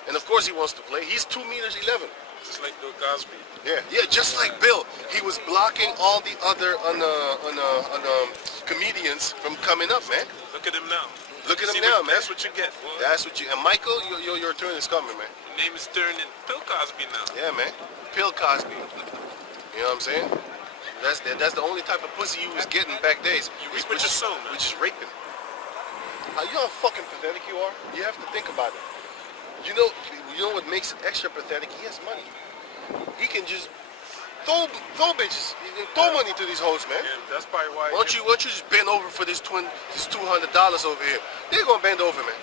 And of course he wants to play. He's 2 meters 11. Just like Bill Cosby. Yeah, just like Bill. He was blocking all the other comedians from coming up, man. Look at him now. Look at him See now, what- man. That's what you get. Boy. That's what you. And Michael, your turn is coming, man. Your name is turning Bill Cosby now. Yeah, man. Bill Cosby. You know what I'm saying? That's the only type of pussy you was getting back days. You reap what you sow, man. Which is raping. You know how fucking pathetic you are? You have to think about it. You know what makes it extra pathetic? He has money. He can just throw bitches. He can throw money to these hoes, man. And that's probably why. Why don't you just bend over for this $200 over here? They're gonna bend over, man.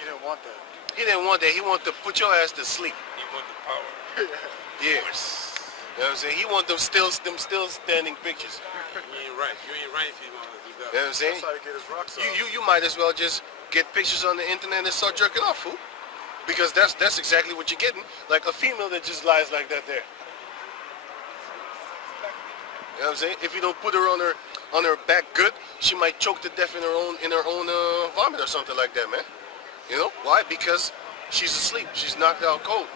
You didn't want that. He didn't want that. He wanted to put your ass to sleep. You want the power. Yeah. You know what I'm saying? He want them still standing pictures. You ain't right. You ain't right if you want to do that. You know what I'm saying? That's how he get his rocks off. You might as well just get pictures on the internet and start jerking off, fool. Because that's exactly what you're getting. Like a female that just lies like that there. You know what I'm saying? If you don't put her on her back good, she might choke to death in her own vomit or something like that, man. You know why? Because she's asleep. She's knocked out cold.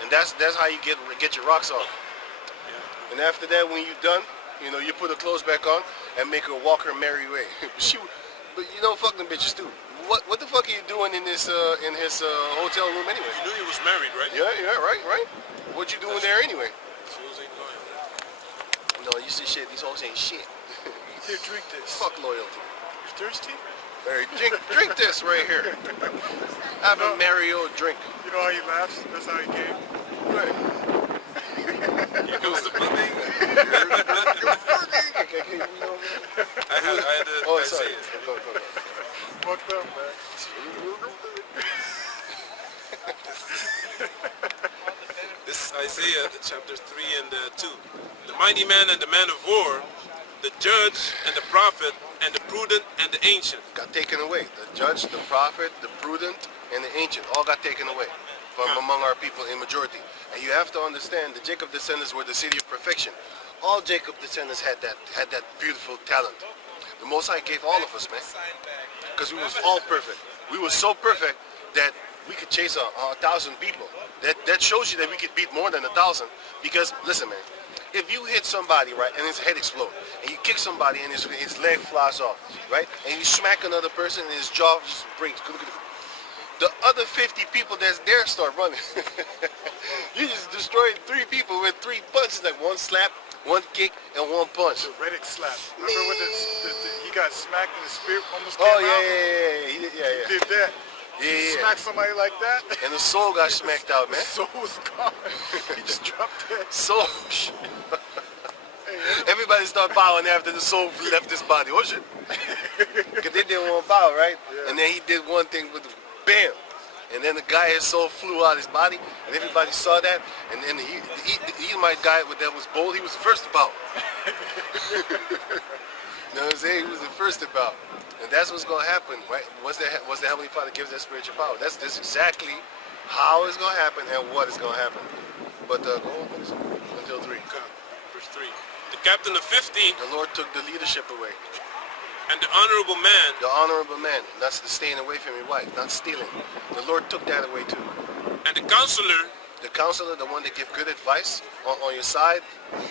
And that's how you get your rocks off. Yeah. And after that, when you're done, you know, you put her clothes back on and make her walk her merry way. But you know, fuck them bitches too. What the fuck are you doing in his hotel room anyway? You knew he was married, right? Yeah, right. What you doing there anyway? Shoes ain't going. No, you see shit. These hoes ain't shit. Here, drink this. Fuck loyalty. You thirsty? Hey, drink this right here. Have a Mario drink. You know how he laughs? That's how he came. Right. Here comes the pudding. I had to. Oh, I sorry. see it. Go. Fucked up, man. This is Isaiah chapter 3 and 2. The mighty man and the man of war, the judge and the prophet, and the prudent and the ancient. Got taken away. The judge, the prophet, the prudent, and the ancient all got taken away from among our people in majority. And you have to understand, the Jacob descendants were the city of perfection. All Jacob descendants had that beautiful talent. The Most High gave all of us, man, because we was all perfect. We were so perfect that we could chase 1,000 people. That shows you that we could beat more than 1,000. Because listen, man, if you hit somebody, right, and his head explodes, and you kick somebody and his leg flies off, right, and you smack another person and his jaw just breaks, the other 50 people that's there start running. You just destroyed 3 people with 3 punches, like 1 slap, 1 kick, and 1 punch. The Reddick slap. Remember when he got smacked and the spirit almost came out? Yeah. He did that. Yeah. Smack somebody like that. And the soul got smacked out, man. The soul was gone. He just dropped that. Soul. Everybody started bowing after the soul left his body. Oh shit. Because they did 1 bow, right? Yeah. And then he did 1 thing with the bam. And then the guy, his soul flew out of his body, and everybody saw that. And then he my guy that was bold, he was the first to bow. You know what I'm saying? He was the first to bow. And that's what's going to happen, right? Once the Heavenly Father gives that spiritual power. That's exactly how it's going to happen and what is going to happen. But go on, please. Until 3. Verse 3. The captain of 50 The Lord took the leadership away. and the honorable man The honorable man. That's the staying away from your wife, not stealing. The Lord took that away too. and the counselor The counselor, the one that give good advice on your side,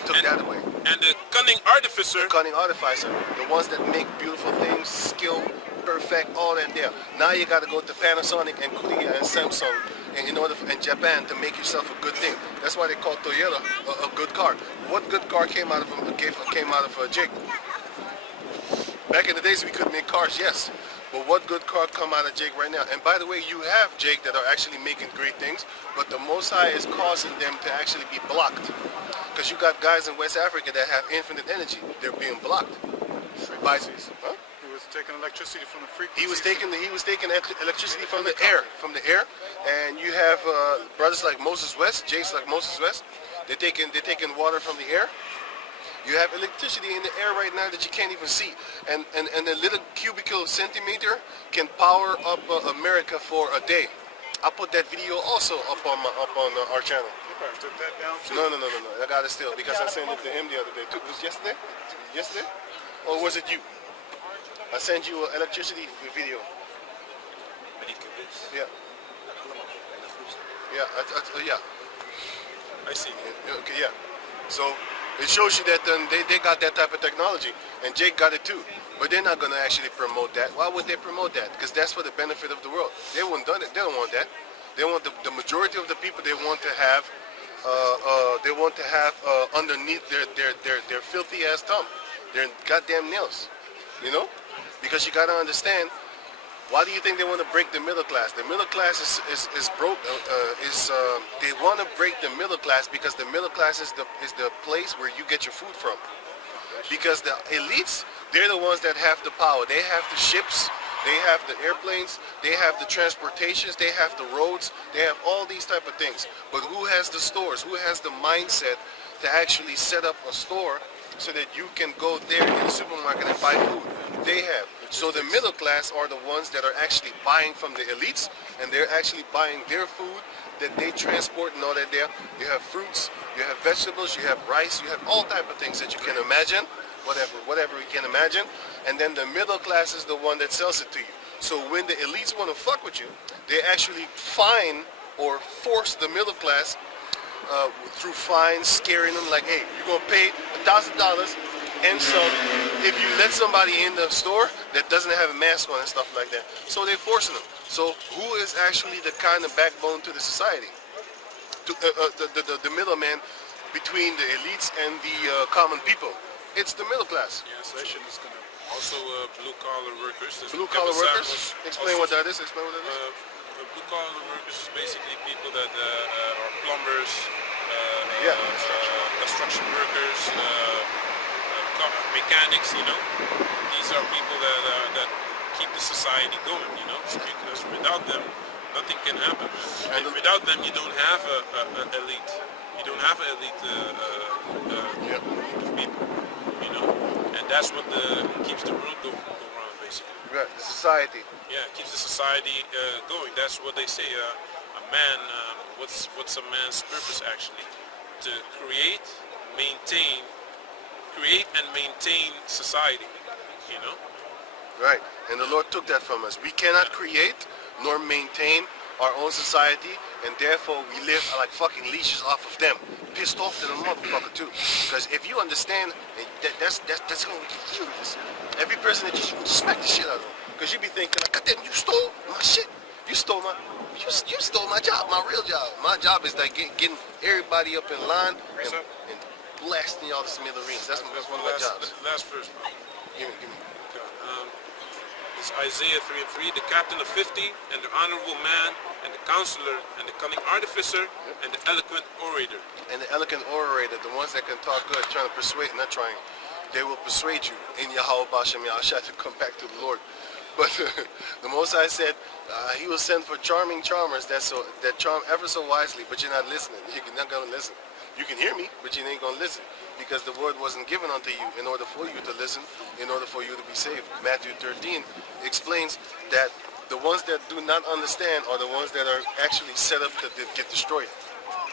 took and, that away. and the cunning artificer Cunning artificer, the ones that make beautiful things, skill, perfect, all that there. Now you got to go to Panasonic and Korea and Samsung and Japan to make yourself a good thing. That's why they call Toyota a good car. What good car came out of Jake? Back in the days we could make cars, yes. But what good car come out of Jake right now? And by the way, you have Jake that are actually making great things, but the Most High is causing them to actually be blocked. Because you got guys in West Africa that have infinite energy. They're being blocked. By, huh? He was taking electricity from the frequency. He was taking electricity from the air, and you have brothers like Moses West, Jake's like Moses West. They're taking water from the air. You have electricity in the air right now that you can't even see, and a little cubical centimeter can power up America for a day. I put that video also up on our channel. You probably took that down too. No. I got it still because I sent it to him the other day. Was it yesterday? Yesterday? Or was it you? I sent you an electricity video. Yeah. Yeah. Yeah. I see. Okay. Yeah. So it shows you that they got that type of technology, and Jake got it too. But they're not going to actually promote that. Why would they promote that? Because that's for the benefit of the world. They wouldn't done it. They don't want that. They want the majority of the people they want to have. Underneath their filthy ass thumb, their goddamn nails. You know, because you got to understand. Why do you think they want to break the middle class? The middle class is broke. They want to break the middle class because the middle class is the place where you get your food from. Because the elites, they're the ones that have the power. They have the ships, they have the airplanes, they have the transportations, they have the roads, they have all these type of things. But who has the stores? Who has the mindset to actually set up a store so that you can go there in the supermarket and buy food? They have. So the middle class are the ones that are actually buying from the elites, and they're actually buying their food that they transport and all that there. You have fruits, you have vegetables, you have rice, you have all type of things that you can imagine, whatever you can imagine. And then the middle class is the one that sells it to you. So when the elites want to fuck with you, they actually fine or force the middle class through fines, scaring them like, hey, you're going to pay $1,000 and some if you let somebody in the store that doesn't have a mask on and stuff like that. So they're forcing them. So who is actually the kind of backbone to the society? The middleman between the elites and the common people. It's the middle class. Yeah, inflation is going to also blue-collar workers. Blue-collar workers? Explain what that is. Explain what that is. Blue-collar workers is basically people that are plumbers, construction workers, mechanics, you know. These are people that keep the society going, you know, because without them, nothing can happen. And without them, you don't have an elite. You don't have an elite group of people, you know. And that's what keeps the world going around, basically. Right, the society. Yeah, it keeps the society going. That's what they say. A man, what's a man's purpose actually? To create and maintain society, you know? Right, and the Lord took that from us. We cannot create nor maintain our own society, and therefore we live like fucking leashes off of them. Pissed off to the motherfucker too. Because if you understand, that's how we get furious. Every person that you smack the shit out of them. Because you be thinking, like, goddamn, you stole my shit. You stole my job, my real job. My job is like getting everybody up in line and blasting y'all to smithereens. That's one of my jobs. Last verse, bro. Give me. It's Isaiah 3:3, the captain of 50, and the honorable man, and the counselor, and the cunning artificer, and the eloquent orator. And the eloquent orator, the ones that can talk good, trying to persuade, not trying. They will persuade you in Yahweh Bashem Yahshua to come back to the Lord. But the Most High said he will send for charming charmers that charm ever so wisely, but you're not listening. You're not going to listen. You can hear me, but you ain't going to listen. Because the word wasn't given unto you in order for you to listen, in order for you to be saved. Matthew 13 explains that the ones that do not understand are the ones that are actually set up to get destroyed.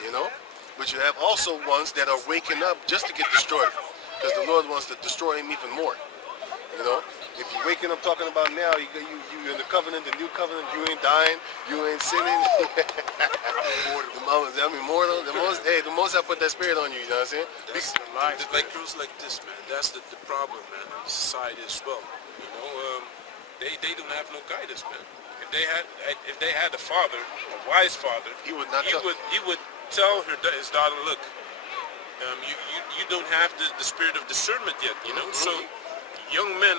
You know? But you have also ones that are waking up just to get destroyed. Because the Lord wants to destroy him even more. You know? If you're waking up talking about now, you in the covenant, the new covenant, you ain't dying, you ain't sinning. I'm immortal. The most I put that spirit on you, you know what I'm saying? Like girls like this, man, that's the problem, man, in society as well. You know, they don't have no guidance, man. If they had a father, a wise father, he would tell his daughter, look, you don't have the spirit of discernment yet, you know. So young men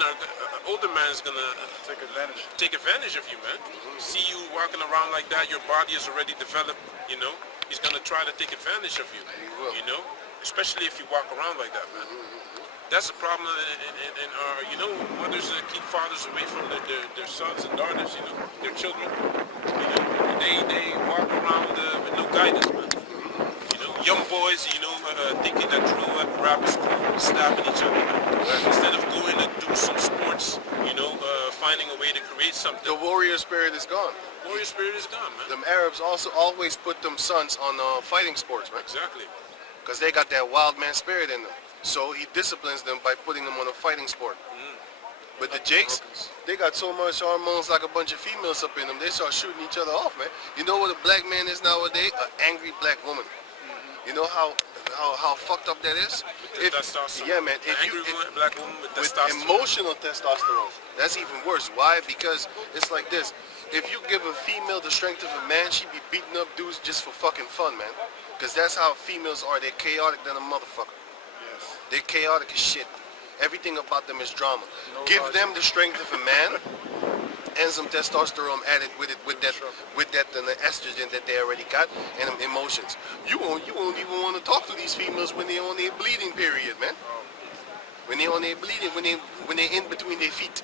older man is gonna take advantage of you, man. See you walking around like that, your body is already developed, you know. He's gonna try to take advantage of you, you know. Especially if you walk around like that, man. That's the problem in our, you know, mothers keep fathers away from their sons and daughters, you know, their children. You know, they walk around with no guidance, man. You know, young boys, you know, thinking that drill rap is cool, stabbing each other. Instead of going to do some sports, you know, finding a way to create something. The warrior spirit is gone. Warrior spirit is gone, man. Them Arabs also always put them sons on fighting sports, man. Exactly. Because they got that wild man spirit in them. So he disciplines them by putting them on a fighting sport. But the Jakes, they got so much hormones like a bunch of females up in them, they start shooting each other off, man. You know what a black man is nowadays? An angry black woman. You know how fucked up that is? With testosterone. Yeah, man. Black woman with with testosterone. emotional testosterone. That's even worse. Why? Because it's like this. If you give a female the strength of a man, she'd be beating up dudes just for fucking fun, man. Because that's how females are. They're chaotic than a motherfucker. Yes. They're chaotic as shit. Everything about them is drama. Give them the strength of a man and some testosterone added with it, with that and the estrogen that they already got, and them emotions. You won't even want to talk to these females when they're on their bleeding period, man. When they're on their bleeding, when they're in between their feet.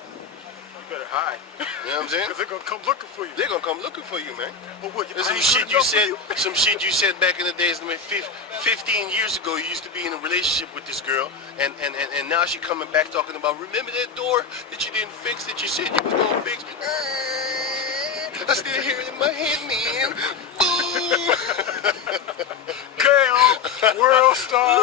You better hide. You know what I'm saying? Because they're going to come looking for you. They're gonna come looking for you, man. But what, There's some shit you said. Some shit you said back in the days. I mean, 15 years ago, you used to be in a relationship with this girl, and now she coming back talking about, remember that door that you didn't fix that you said you was gonna fix? I still hear it in my head, man. Boom. KO, World Star.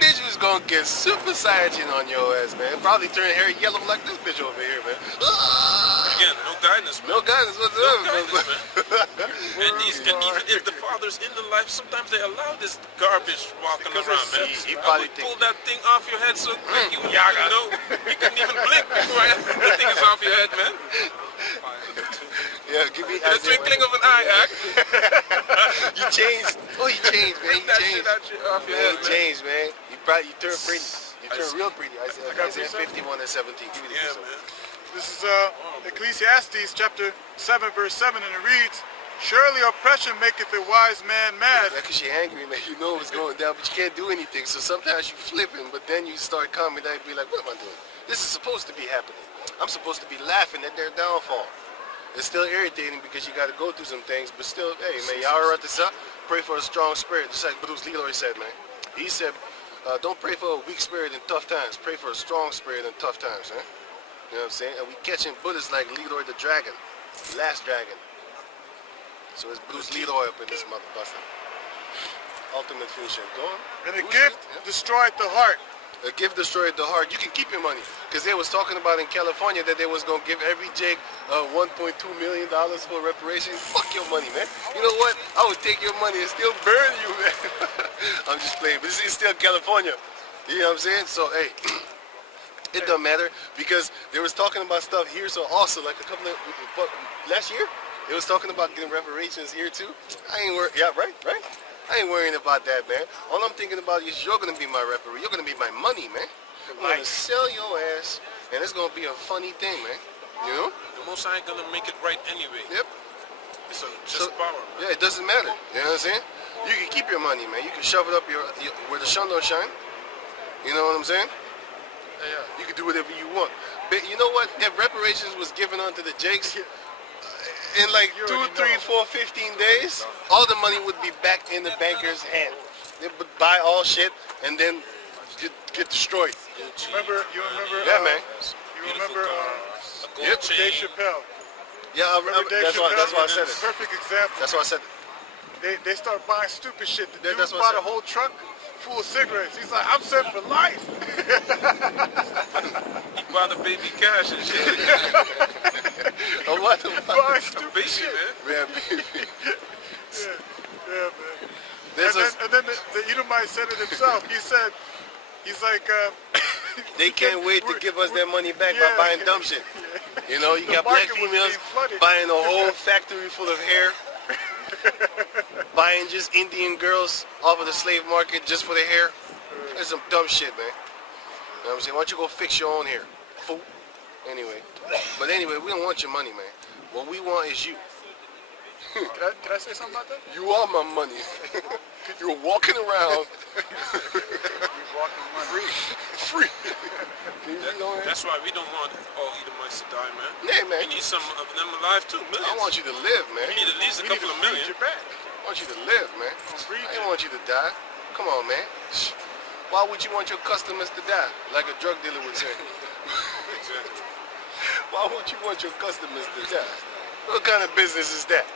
Bitch was gonna get super saiyan on your ass, man. Probably turn hair yellow like this bitch over here, man. Again, no guidance, man. No guidance whatsoever. No guidance, man. and even if the father's in the life, sometimes they allow this garbage walking around, man. he I probably would pull that thing off your head so quick, you know, you couldn't even blink before the thing is off your head, man. Yeah, give me The twinkling of an eye, act. You changed. Oh, you changed, man. You That changed. shit off your Yeah, head, you man. changed, man. You turned pretty. You turned real pretty. Isaiah 51 and 17. Give me the Yeah, piece. man. This is Ecclesiastes chapter 7, verse 7, and it reads, surely oppression maketh a wise man mad. Because you're angry, man. You know what's going down, but you can't do anything. So sometimes you flipping, but then you start calming down and be like, what am I doing? This is supposed to be happening. I'm supposed to be laughing at their downfall. It's still irritating because you got to go through some things, but still, hey, man, y'all are at this up. Pray for a strong spirit, just like Bruce Leroy said, man. He said, don't pray for a weak spirit in tough times. Pray for a strong spirit in tough times, man. You know what I'm saying? And we catching Buddhists like Leroy the Dragon, last dragon. So it's Bruce Leroy up in this motherfucker. Ultimate fusion. Go on. And a gift destroyed the heart. A gift destroyed the heart. You can keep your money. Because they was talking about in California that they was going to give every Jake $1.2 million for reparations. Fuck your money, man. You know what? I would take your money and still burn you, man. I'm just playing. But this is still California. You know what I'm saying? So, hey, it doesn't matter. Because they was talking about stuff here. So also, like a couple of, last year, they was talking about getting reparations here too. I ain't worried. Yeah, right. I ain't worrying about that, man. All I'm thinking about is you're going to be my referee. You're going to be my money, man. I'm going to sell your ass, and it's going to be a funny thing, man. You know? The Most High gonna make it right anyway. Yep. It's just power, man. Yeah, it doesn't matter. You know what I'm saying? You can keep your money, man. You can shove it up your where the sun don't shine. You know what I'm saying? Yeah. You can do whatever you want. But you know what? If reparations was given unto the Jakes, in like 2, 3, 4, 15 days, all the money would be back in the banker's hand. They would buy all shit and then get destroyed. Remember? Yeah, man. You remember A gold Yep. chain. Dave Chappelle? Yeah, Remember Dave that's Chappelle? why I said it. Perfect example. That's why I said it. They start buying stupid shit. The dude That's what I bought a said. whole truck full of cigarettes. He's like, I'm set for life. He bought the baby cash and shit. Oh, what? Buying stupid Baby, shit. man. Man, baby. Yeah, man. There's And then the Edomite said it himself. He said, he's like, they can't wait to give us their money back Yeah. by buying dumb shit. You know, you The got black market was females being flooded. buying a whole factory full of hair, buying just Indian girls off of the slave market just for their hair. That's some dumb shit, man. You know what I'm saying? Why don't you go fix your own hair, fool? Anyway. But anyway, we don't want your money, man. What we want is you. Can I say something about that? You are my money. You're walking around free. Can you read on here? That's why we don't want all Edomites to die, man. Yeah, man. We need some of them alive too, millions. I want you to live, man. We need at least a We need couple to of feed million. your back. I want you to live, man. I don't want you to die. Come on, man. Why would you want your customers to die? Like a drug dealer would say. Why would you want your customers to die? What kind of business is that?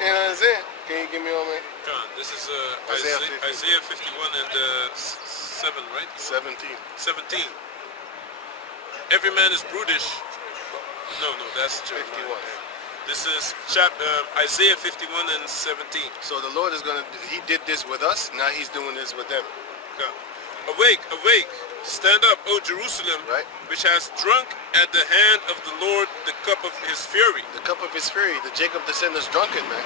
You know what I'm saying? Can you give me on, man? John, this is Isaiah Isaiah 51 and 7, right? 17. 17. Every man is brutish. No, that's Jeremiah. 51. This is Isaiah 51 and 17. So the Lord is going to, he did this with us, now he's doing this with them. Okay. Awake, awake, stand up, O Jerusalem, Right. which has drunk at the hand of the Lord the cup of his fury. The cup of his fury, the Jacob descendants drunken, man.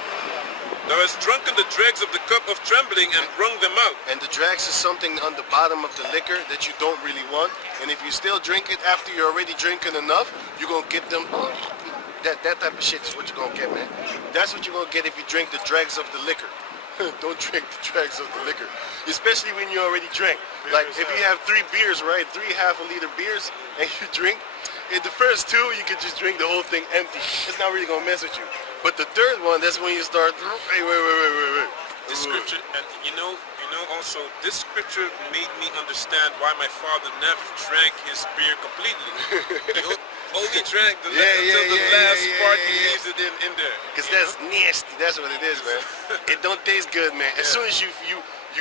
Thou hast drunken the dregs of the cup of trembling and wrung them out. And the dregs is something on the bottom of the liquor that you don't really want. And if you still drink it after you're already drinking enough, you're going to get them. That type of shit is what you're going to get, man. That's what you're going to get if you drink the dregs of the liquor. Don't drink the dregs of the liquor. Especially when you already drank. Like if you have 3 beers, right? 3 half-a-liter beers, and you drink. In the first 2, you can just drink the whole thing empty. It's not really going to mess with you. But the third one, that's when you start, hey, wait. This scripture, and you know also, this scripture made me understand why my father never drank his beer completely. He only drank the last part. He leaves it in there. Because that's nasty. That's what it is, man. It don't taste good, man. As soon as you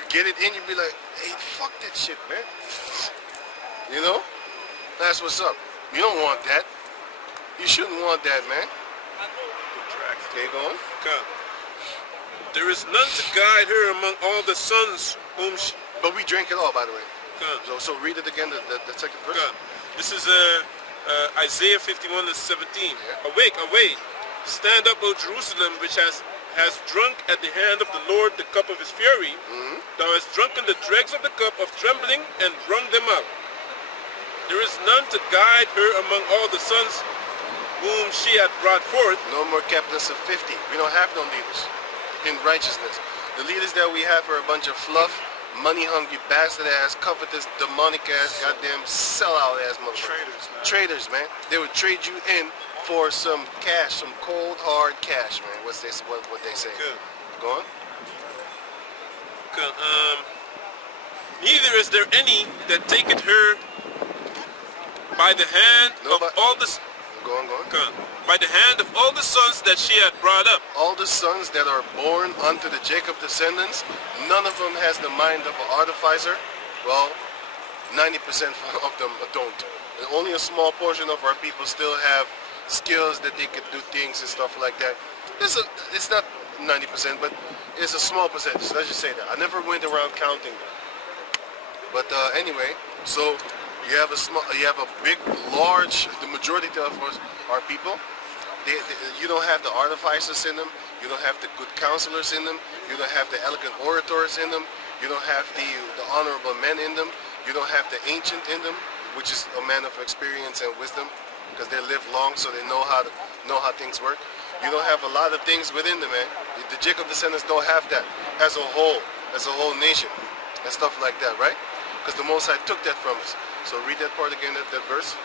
get it in, you be like, hey, fuck that shit, man. You know? That's what's up. You don't want that. You shouldn't want that, man. Okay, go on. Come. There is none to guide her among all the sons whom she... But we drink it all, by the way. Come. So read it again, the second verse. Come. This is Isaiah 51 and 17. Yeah. Awake, awake. Stand up, O Jerusalem, which has drunk at the hand of the Lord the cup of his fury. Thou hast drunken the dregs of the cup of trembling and wrung them out. There is none to guide her among all the sons whom she hath brought forth. No more captains of 50. We don't have no leaders in righteousness. The leaders that we have are a bunch of fluff, money-hungry, bastard-ass, covetous, demonic-ass, goddamn sellout-ass motherfuckers. Traders, man. They would trade you in for some cash, some cold, hard cash, man. What they say. Good. Go on. Good. Neither is there any that taketh her by the hand of all the... Go on. Good. By the hand of all the sons that she had brought up. All the sons that are born unto the Jacob descendants, none of them has the mind of an artificer. Well, 90% of them don't. And only a small portion of our people still have skills that they could do things and stuff like that. It's not 90%, but it's a small percentage. Let's just say that. I never went around counting them. But anyway, so you have a big, large, the majority of us are people. You don't have the artificers in them. You don't have the good counselors in them. You don't have the elegant orators in them. You don't have the honorable men in them. You don't have the ancient in them, which is a man of experience and wisdom, because they live long, so they know how things work. You don't have a lot of things within them, man. The Jacob descendants don't have that as a whole nation, and stuff like that, right? Because the Most High took that from us. So read that part again, that verse.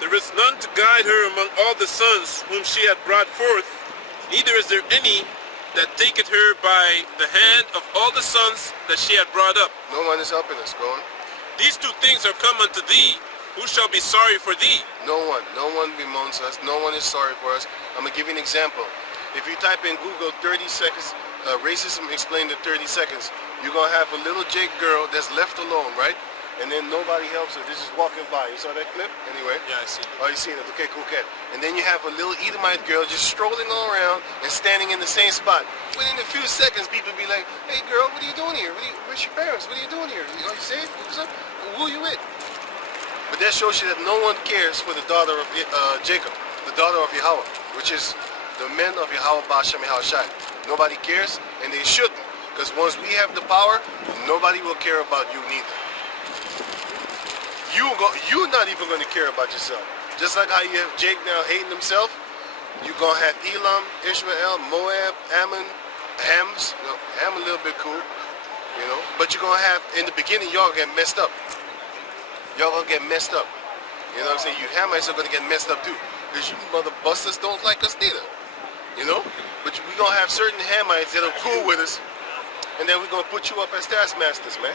There is none to guide her among all the sons whom she had brought forth, neither is there any that taketh her by the hand of all the sons that she had brought up. No one is helping us. Go on. These 2 things are come unto thee. Who shall be sorry for thee? No one bemoans us. No one is sorry for us. I'm going to give you an example. If you type in Google 30 seconds, racism explained in 30 seconds, you're going to have a little Jake girl that's left alone, right? And then nobody helps her. They're just walking by. You saw that clip? Anyway? Yeah, I see it. Oh, you seen it? Okay, cool, cat. And then you have a little Edomite girl just strolling all around and standing in the same spot. Within a few seconds, people be like, hey, girl, what are you doing here? Where's your parents? What are you doing here? Are you safe? What's up? Who are you with? But that shows you that no one cares for the daughter of Jacob, the daughter of Yahweh, which is the men of Yahweh Ba'ashem Yahushai. Nobody cares, and they shouldn't. Because once we have the power, nobody will care about you neither. You're not even going to care about yourself. Just like how you have Jake now hating himself, you're going to have Elam, Ishmael, Moab, Ammon, Hams. You know, Ham a little bit cool, you know. But you're going to have, in the beginning, y'all get messed up. Y'all going to get messed up. You know what I'm saying? You Hamites are going to get messed up too. because you mother busters don't like us neither. You know? But we gonna have certain Hamites that are cool with us, and then we're gonna put you up as taskmasters, man.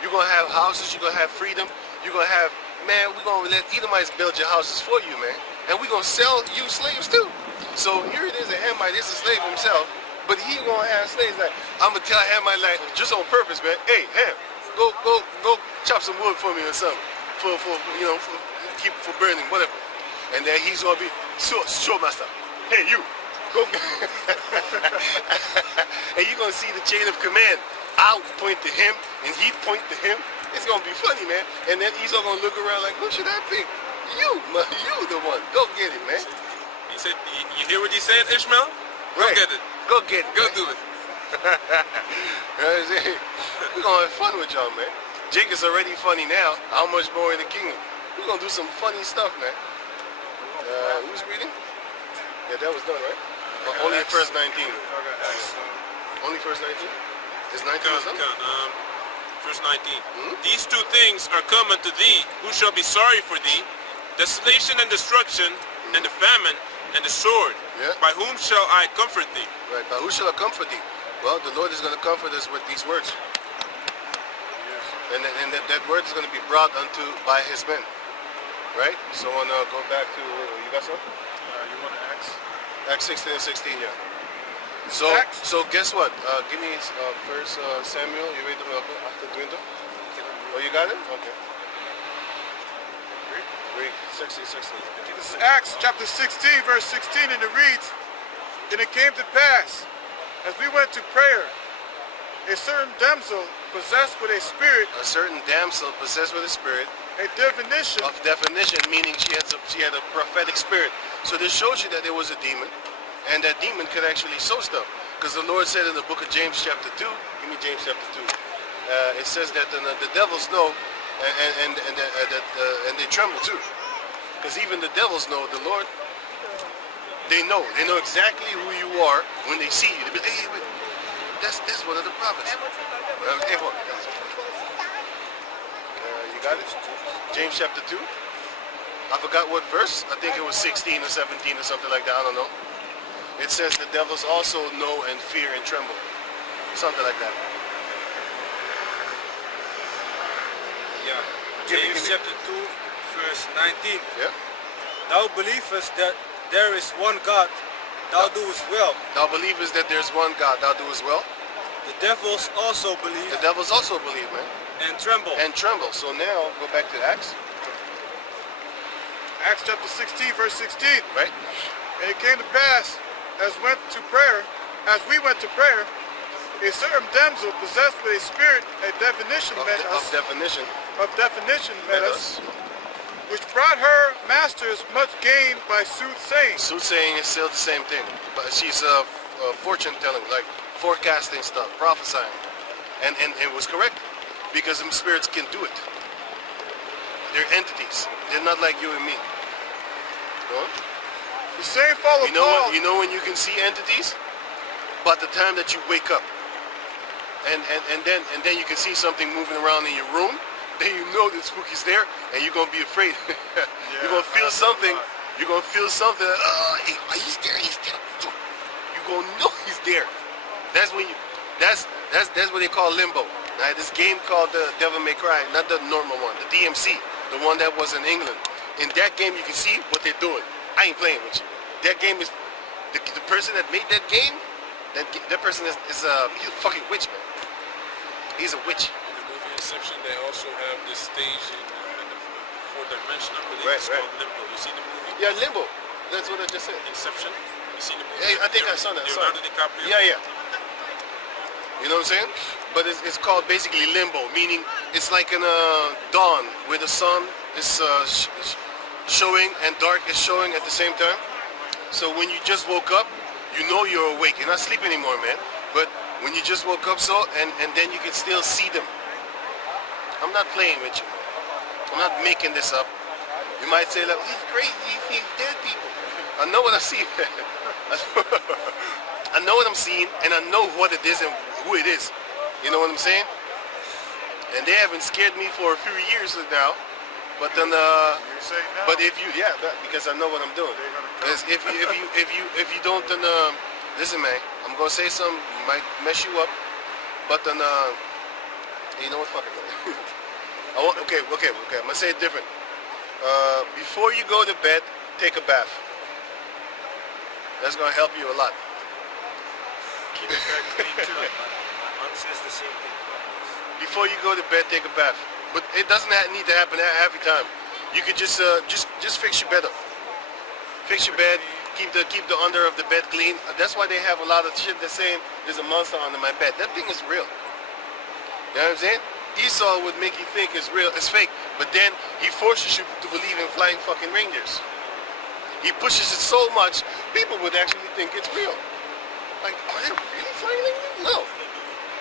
You're gonna have houses, you're gonna have freedom, you're gonna have, man, we're gonna let Edomites build your houses for you, man. And we're gonna sell you slaves too. So here it is, a Hamite, this is a slave himself, but he gonna have slaves. Like, I'm gonna tell Hamite, like, just on purpose, man, hey, Ham, go chop some wood for me or something. For you know, keep for burning, whatever. And then he's gonna be, sure, master. Hey, you. Go. And you're gonna see the chain of command. I'll point to him and he point to him. It's gonna be funny, man. And then he's all gonna look around like, who should I pick? You the one. Go get it, man. He said, you hear what he said, Ishmael? Go Right. get it. Go get it. Go man. do it. You know what I'm saying? We're gonna have fun with y'all, man. Jake is already funny now. How much more in the kingdom? We're gonna do some funny stuff, man. Who's reading? Yeah, that was done, right? Only in verse 19. Only verse 19? Is 19 or something? Verse 19. These two things are come unto thee, who shall be sorry for thee, desolation and destruction, and the famine, and the sword. Yeah. By whom shall I comfort thee? Right, but who shall I comfort thee? Well, the Lord is going to comfort us with these words. And that word is going to be brought unto by his men. Right? So I want to go back to, you got something? You want to Acts? Acts 16 and 16, yeah. So, Acts. so guess what? Give me first Samuel. You read them after doing them? Oh, you got it? Okay. Read 16. This is Acts chapter 16, verse 16, and it reads, And it came to pass, as we went to prayer, a certain damsel possessed with a spirit, A certain damsel possessed with a spirit a divination, of definition, meaning she had a prophetic spirit. So this shows you that there was a demon, and that demon could actually sow stuff. Because the Lord said in the book of James chapter 2, give me James chapter 2, it says that the devils know, and they tremble too. Because even the devils know the Lord. They know exactly who you are when they see you. They be, hey, wait, that's one of the prophets. You got it? James chapter 2. I forgot what verse. I think it was 16 or 17 or something like that. I don't know. It says the devils also know and fear and tremble. Something like that. Yeah. Give James me. chapter 2, verse 19. Yeah. Thou believest that there is one God, thou doest well. Thou believest that there's one God. Thou do as well. The devils also believe The devils also believe, man. and tremble. And tremble. So now, go back to Acts. Acts chapter 16, verse 16. Right? And it came to pass, as we went to prayer, a certain damsel possessed with a spirit, a definition met us, met us, which brought her masters much gain by soothsaying. Soothsaying is still the same thing. But she's fortune telling, like forecasting stuff, prophesying. And it was correct. Because them spirits can do it. They're entities. They're not like you and me. You know? The same follow Paul. You know when you can see entities? But the time that you wake up. And then you can see something moving around in your room, then you know the spooky's there and you're gonna be afraid. You're gonna feel something. You're gonna feel something. Oh, he's there, he's there. You're gonna know he's there. That's when you that's what they call limbo. Right? This game called the Devil May Cry, not the normal one, the DMC, the one that was in England. In that game, you can see what they're doing. I ain't playing with you. That game is the person that made that game. That person is he's a fucking witch, man. He's a witch. In the movie Inception, they also have this stage in the fourth dimension, I believe. Right, It's right. called Limbo. You seen the movie? Yeah, limbo. That's what I just said. Inception? You seen the movie? Hey, I think I saw that. Leonardo DiCaprio? Yeah. You know what I'm saying? But it's called basically limbo, meaning it's like in a dawn where the sun is showing and dark is showing at the same time. So when you just woke up, you know you're awake. You're not sleeping anymore, man. But when you just woke up and then you can still see them. I'm not playing with you. I'm not making this up. You might say, like, he's crazy, he's dead people. I know what I see. I know what I'm seeing, and I know what it is and who it is. You know what I'm saying? And they haven't scared me for a few years now. But then, You say now. but if you, yeah, because I know what I'm doing. They're gonna come. Because if you don't, then listen, man, I'm gonna say something might mess you up. But then, you know what? Fuck it. Okay. I'm gonna say it different. Before you go to bed, take a bath. That's gonna help you a lot. Keep it very clean too. My mom says the same thing. Before you go to bed, take a bath. But it doesn't need to happen every time. You could just fix your bed up. Fix your bed. Keep the under of the bed clean. That's why they have a lot of shit that's saying there's a monster under my bed. That thing is real. You know what I'm saying? Esau would make you think it's real, it's fake. But then he forces you to believe in flying fucking reindeers. He pushes it so much, people would actually think it's real. Like, are they really flying reindeers? No.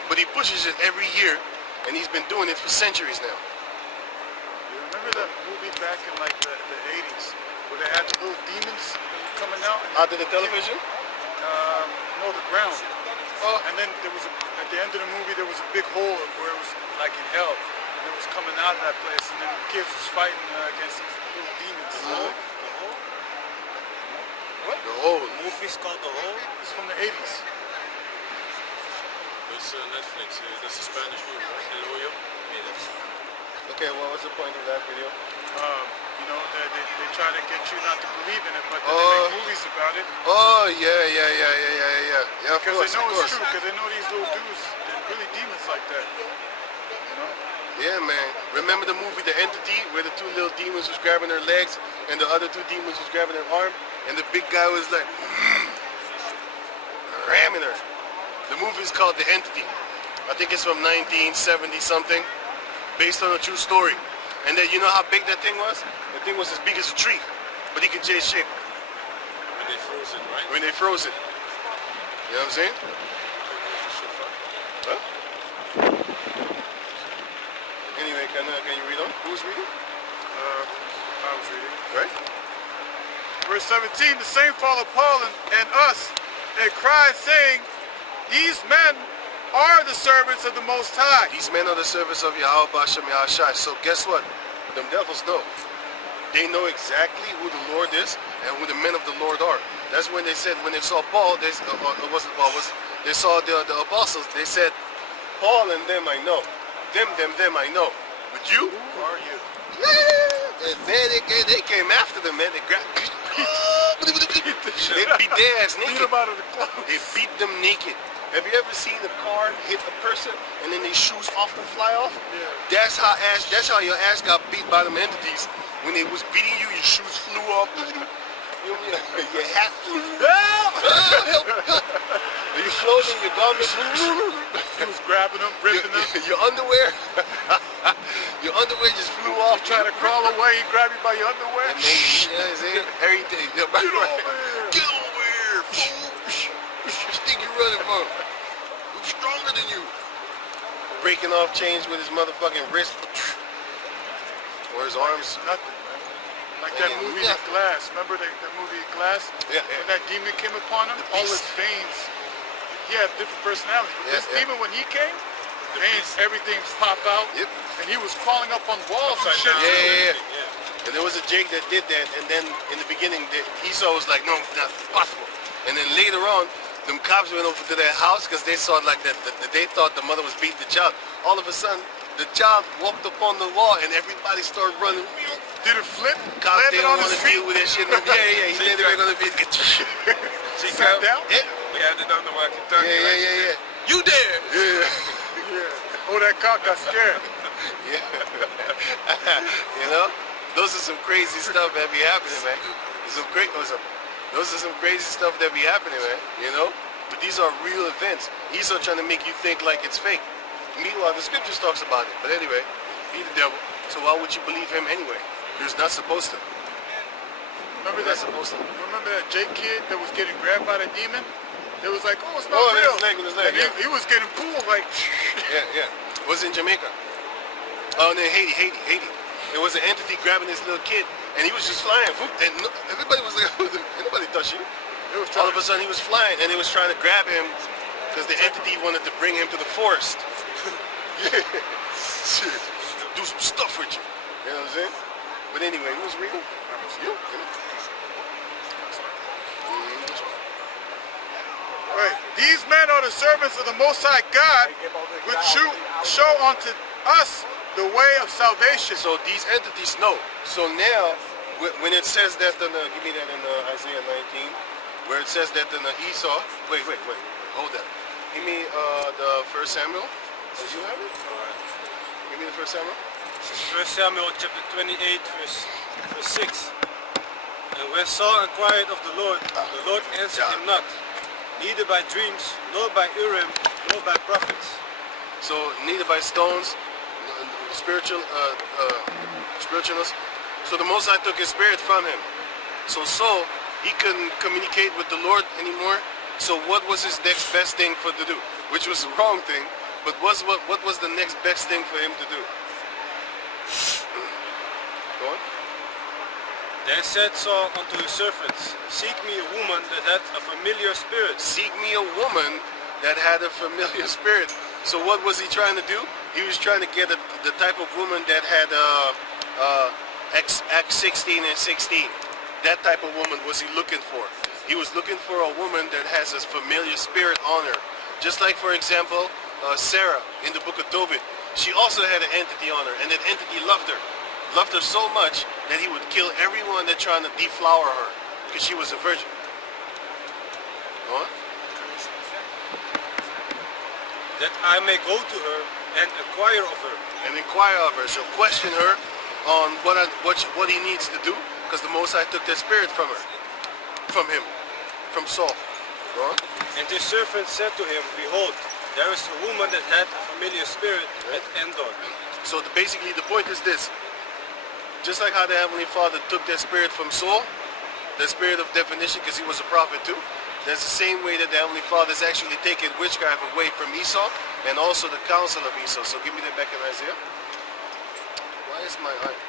But he pushes it every year, and he's been doing it for centuries now. You remember that movie back in like the 80s where they had the little demons coming out? Out of the television? No, the ground. Oh. And then there was at the end of the movie there was a big hole where it was like in hell, and it was coming out of that place, and then the kids was fighting against these little demons. The Hole? What? The hole. The movie's called The Hole? It's from the 80s. It's Netflix. That's a Spanish movie, right? El Hoyo. Yeah, that's Okay, what was the point of that video? You know, they try to get you not to believe in it, but then they Oh. make movies about it. Oh, yeah, of Because course, they know of it's course. true, because they know these little dudes, they're really demons like that. You know? Yeah, man. Remember the movie The Entity, where the two little demons was grabbing her legs, and the other two demons was grabbing her arm, and the big guy was like, ramming her. The movie is called The Entity. I think it's from 1970 something, based on a true story. And then you know how big that thing was? The thing was as big as a tree, but he could change shape When they froze it, right? when they froze it. You know what I'm saying? Huh? Anyway, can you read on? Who's reading? I was reading. Right? Verse 17, the same followed Paul and us, and cried, saying, these men are the servants of the Most High. These men are the servants of Yahweh Bashem Yahushai. So guess what? Them devils know. They know exactly who the Lord is and who the men of the Lord are. That's when they said, when they saw Paul, they saw the apostles, they said, Paul and them I know. Them I know. But you? Who are you? And man, they came after them, man. They grabbed they beat their ass Beat naked. them out of the clothes. They beat them naked. Have you ever seen a car hit a person and then their shoes often fly off? Yeah. That's how your ass got beat by them entities. When they was beating you, your shoes flew off. Your hat flew. Help! Your clothing, your garments. He was grabbing them, ripping them. Your underwear. Your underwear just flew off. You try to crawl away, he grab you by your underwear. And then, you know what I'm saying? Everything. Get over here. Get over here, fool. What you think you're running from? Who's stronger than you? Breaking off chains with his motherfucking wrist. Or his arms. Nothing, man. Like that Yeah, movie nothing. Glass. Remember that movie Glass? Yeah. When that demon came upon him, all his veins, he had different personalities. But this Yeah. demon, when he came, veins, everything pop out. Yep. And he was crawling up on walls and shit. Yeah. And there was a Jake that did that, and then in the beginning, Esau was like, no, not possible. And then later on, them cops went over to their house because they saw like that they thought the mother was beating the child. All of a sudden, the child walked up on the wall and everybody started running. Did it flip? Cops Landed didn't on want his to feet? deal with that shit. Yeah. He said they were going to be. Sat down? Yeah. We had it on the walkie-talkie. Yeah. You there? Yeah. Yeah. Oh, that cop got scared. Yeah. You know? Those are some crazy stuff that be happening, man. Those are some crazy stuff that be happening, man. You know? But these are real events. He's not trying to make you think like it's fake. Meanwhile, the scriptures talks about it. But anyway, he's the devil. So why would you believe him anyway? You're not supposed to. Remember You're that? not supposed to. Remember that Jake kid that was getting grabbed by the demon? It was like, oh, it's not Oh, real. with his leg, And yeah. he was getting pulled like. Yeah. It was in Jamaica. Oh, and then Haiti. It was an entity grabbing this little kid, and he was just flying. Whoop, and everybody was like, nobody touched you. It was All of a sudden, he was flying, and they was trying to grab him because the entity wanted to bring him to the forest. Yeah. Do some stuff with you. You know what I'm saying? But anyway, who's reading? You. Right. These men are the servants of the Most High God, which show unto us the way of salvation. So these entities know. So now, when it says that in give me that in Isaiah 19, where it says that in Esau. Wait, hold that. Give me the 1 Samuel. Did you have it? Give me the 1 Samuel. 1 Samuel chapter 28, verse 6. And when Saul inquired of the Lord answered him not, neither by dreams, nor by Urim, nor by prophets. So neither by stones, spiritualness. So the Most High took his spirit from him. So Saul, he couldn't communicate with the Lord anymore. So what was his next best thing for to do? Which was the wrong thing, but what was the next best thing for him to do? Go on. Then said Saul unto his servants, Seek me a woman that hath a familiar spirit. Seek me a woman that had a familiar spirit. So what was he trying to do? He was trying to get the type of woman that had Acts 16 and 16. That type of woman was he looking for. He was looking for a woman that has a familiar spirit on her. Just like, for example, Sarah in the book of Tobit. She also had an entity on her, and that entity loved her. Loved her so much that he would kill everyone that trying to deflower her because she was a virgin. Go on. That I may go to her and inquire of her. And inquire of her. So question her on what he needs to do, because the Most High took that spirit from her, from him, from Saul. Go on. And his servant said to him, Behold, there is a woman that hath a familiar spirit at Endor. So basically the point is this. Just like how the Heavenly Father took that spirit from Saul, that spirit of definition, because he was a prophet too, that's the same way that the Heavenly Father is actually taking witchcraft away from Esau and also the counsel of Esau. So give me that back in Isaiah. Why is my eye?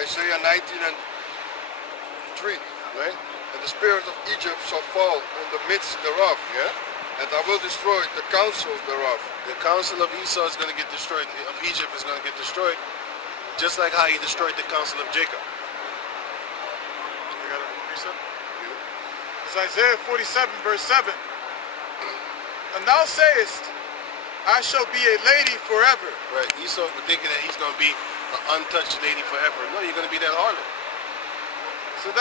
Isaiah 19 and 3. Right? And the spirit of Egypt shall fall in the midst thereof. Yeah? And I will destroy the counsels thereof. The counsel of Esau is going to get destroyed, of Egypt is going to get destroyed, just like how he destroyed the counsel of Jacob. You got a precept? It's Isaiah 47, verse 7. And thou sayest, I shall be a lady forever. Right, Esau was thinking that he's going to be an untouched lady forever. No, you're going to be that harlot. So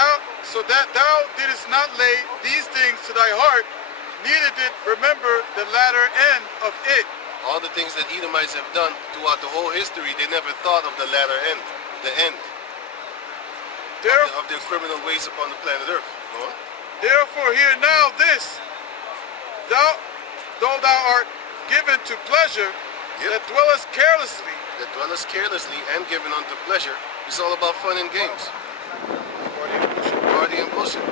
that thou didst not lay these things to thy heart, neither did remember the latter end of it. All the things that Edomites have done throughout the whole history, they never thought of the latter end, the end of their criminal ways upon the planet Earth. Go on. Therefore hear now this, though thou art given to pleasure, that dwellest carelessly. That dwellest carelessly and given unto pleasure. It's all about fun and games. Party and bullshit.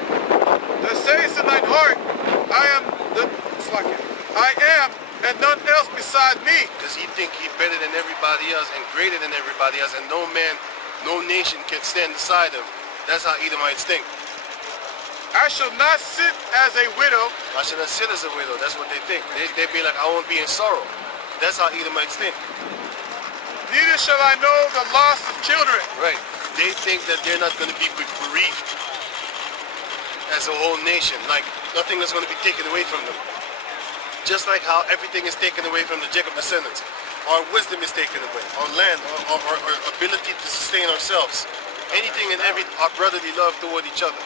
Thou sayest in thine heart, I am, and none else beside me. Because he think he better than everybody else and greater than everybody else, and no man, no nation can stand beside him. That's how Edomites think. I shall not sit as a widow. I should not sit as a widow. That's what they think. They be like, I won't be in sorrow. That's how Edomites think. Neither shall I know the loss of children. Right. They think that they're not going to be bereaved as a whole nation. Like, nothing is going to be taken away from them. Just like how everything is taken away from the Jacob descendants. Our wisdom is taken away. Our land, our ability to sustain ourselves. Anything and everything, our brotherly love toward each other.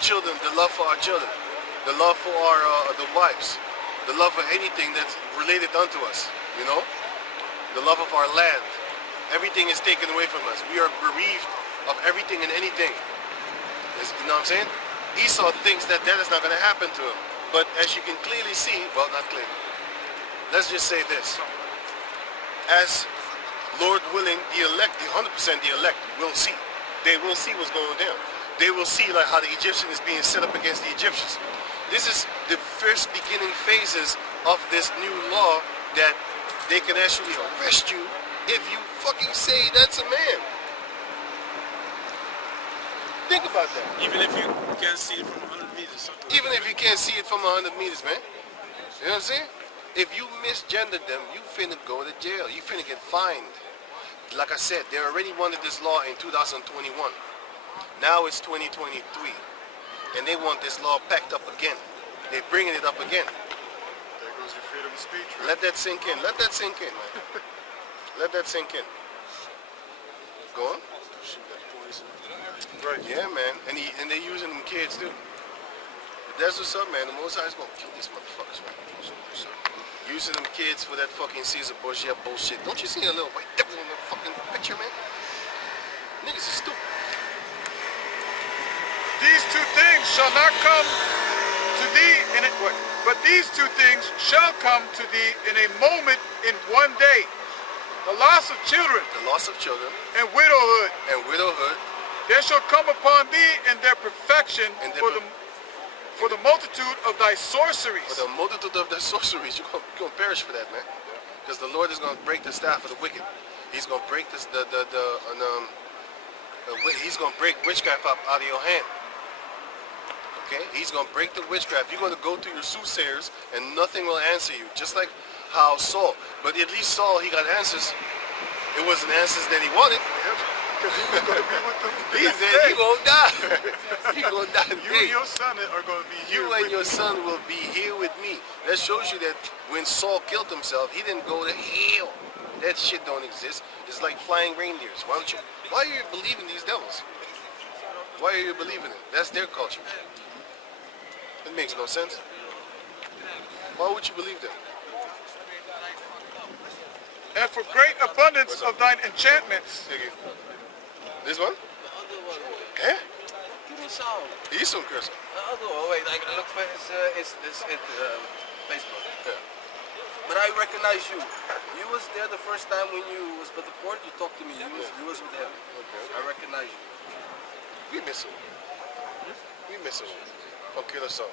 Children, the love for our children. The love for our the wives. The love for anything that's related unto us. You know? The love of our land. Everything is taken away from us. We are bereaved of everything and anything. You know what I'm saying? Esau thinks that is not going to happen to him. But as you can clearly see, well, not clearly. Let's just say this. As Lord willing, the elect, the 100% the elect will see. They will see what's going down. They will see like how the Egyptian is being set up against the Egyptians. This is the first beginning phases of this new law that they can actually arrest you if you fucking say that's a man. Think about that. Even if you can't see it from 100 meters. Even if you can't see it from 100 meters, man. You know what I'm saying? If you misgendered them, you finna go to jail. You finna get fined. like I said, they already wanted this law in 2021. Now it's 2023, and they want this law packed up again. They're bringing it up again. There goes your freedom of speech. Right? Let that sink in. Let that sink in, man. Let that sink in. Go on. Right. Yeah, man. And they're using them kids too. But that's what's up, man. The Most High is gonna kill these motherfuckers, man. Using them kids for that fucking Caesar Borgia bullshit. Don't you see a little white devil in the fucking picture, man? Niggas is stupid. These two things shall not come to thee in a, what? But these two things shall come to thee in a moment, in one day. The loss of children The loss of children and widowhood. and widowhood. There shall come upon thee in their perfection In their for the multitude of thy sorceries. For the multitude of their sorceries, you're gonna perish for that, man. Because the Lord is gonna break the staff of the wicked. He's gonna break this he's gonna break witchcraft out of your hand. Okay? He's gonna break the witchcraft. You're gonna go to your soothsayers and nothing will answer you. Just like how Saul. But at least Saul, he got answers. It wasn't answers that he wanted. Because he was going to be with them. He said, you gonna die. You gonna die You today. and your son are going to be here. You and your son will be here with me. That shows you that when Saul killed himself, he didn't go to hell. That shit don't exist. It's like flying reindeers. Why are you believing these devils? Why are you believing it? That's their culture. It makes no sense. Why would you believe them? And for great abundance of thine enchantments. Take it. This one? Eh? He's some cursor. The other one, wait, I look for his Facebook. Yeah. But I recognize you. You was there the first time when you was at the port, you talked to me. You was with him. Okay. I recognize you. We miss him. We miss him. Van Curaçao.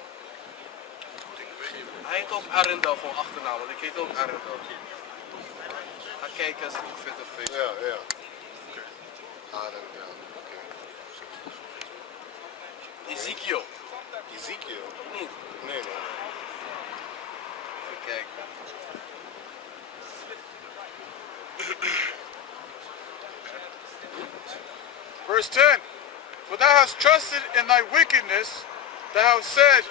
Hij heet ook Arendal van achternaam, want ik heet ook Arendal. Ga kijken als ik hem vind op Facebook. Ja, ja. Adam, ja. Oké. Ezekiel. Ezekiel? Niet. Nee, man. Even kijken. Verse 10. For thou hast trusted in thy wickedness, thou hast said,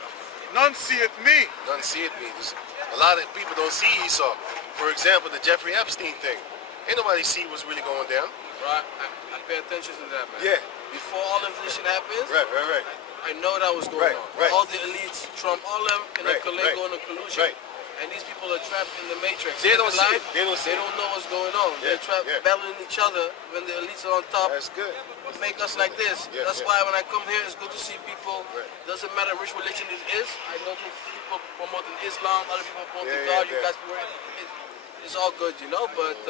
none seeth me. None see it me. A lot of people don't see Esau. For example, the Jeffrey Epstein thing. Ain't nobody see what's really going down. Right, I pay attention to that, man. Yeah. Before all of this shit happens, Right. I know that was going Right, on. right. All the elites, Trump, all them in Right, the Coleco right, and the collusion. right. And these people are trapped in the matrix. They don't In see life, it. They don't see They it. don't know what's going on. Yeah, They're trapped yeah. battling each other when the elites are on top. That's good. Make us like this. Yeah, That's yeah. why when I come here, it's good to see people. Right. Doesn't matter which religion it is. I know people promoting Islam, other people promoting Yeah, God. yeah, You yeah. guys, it's all good, you know. But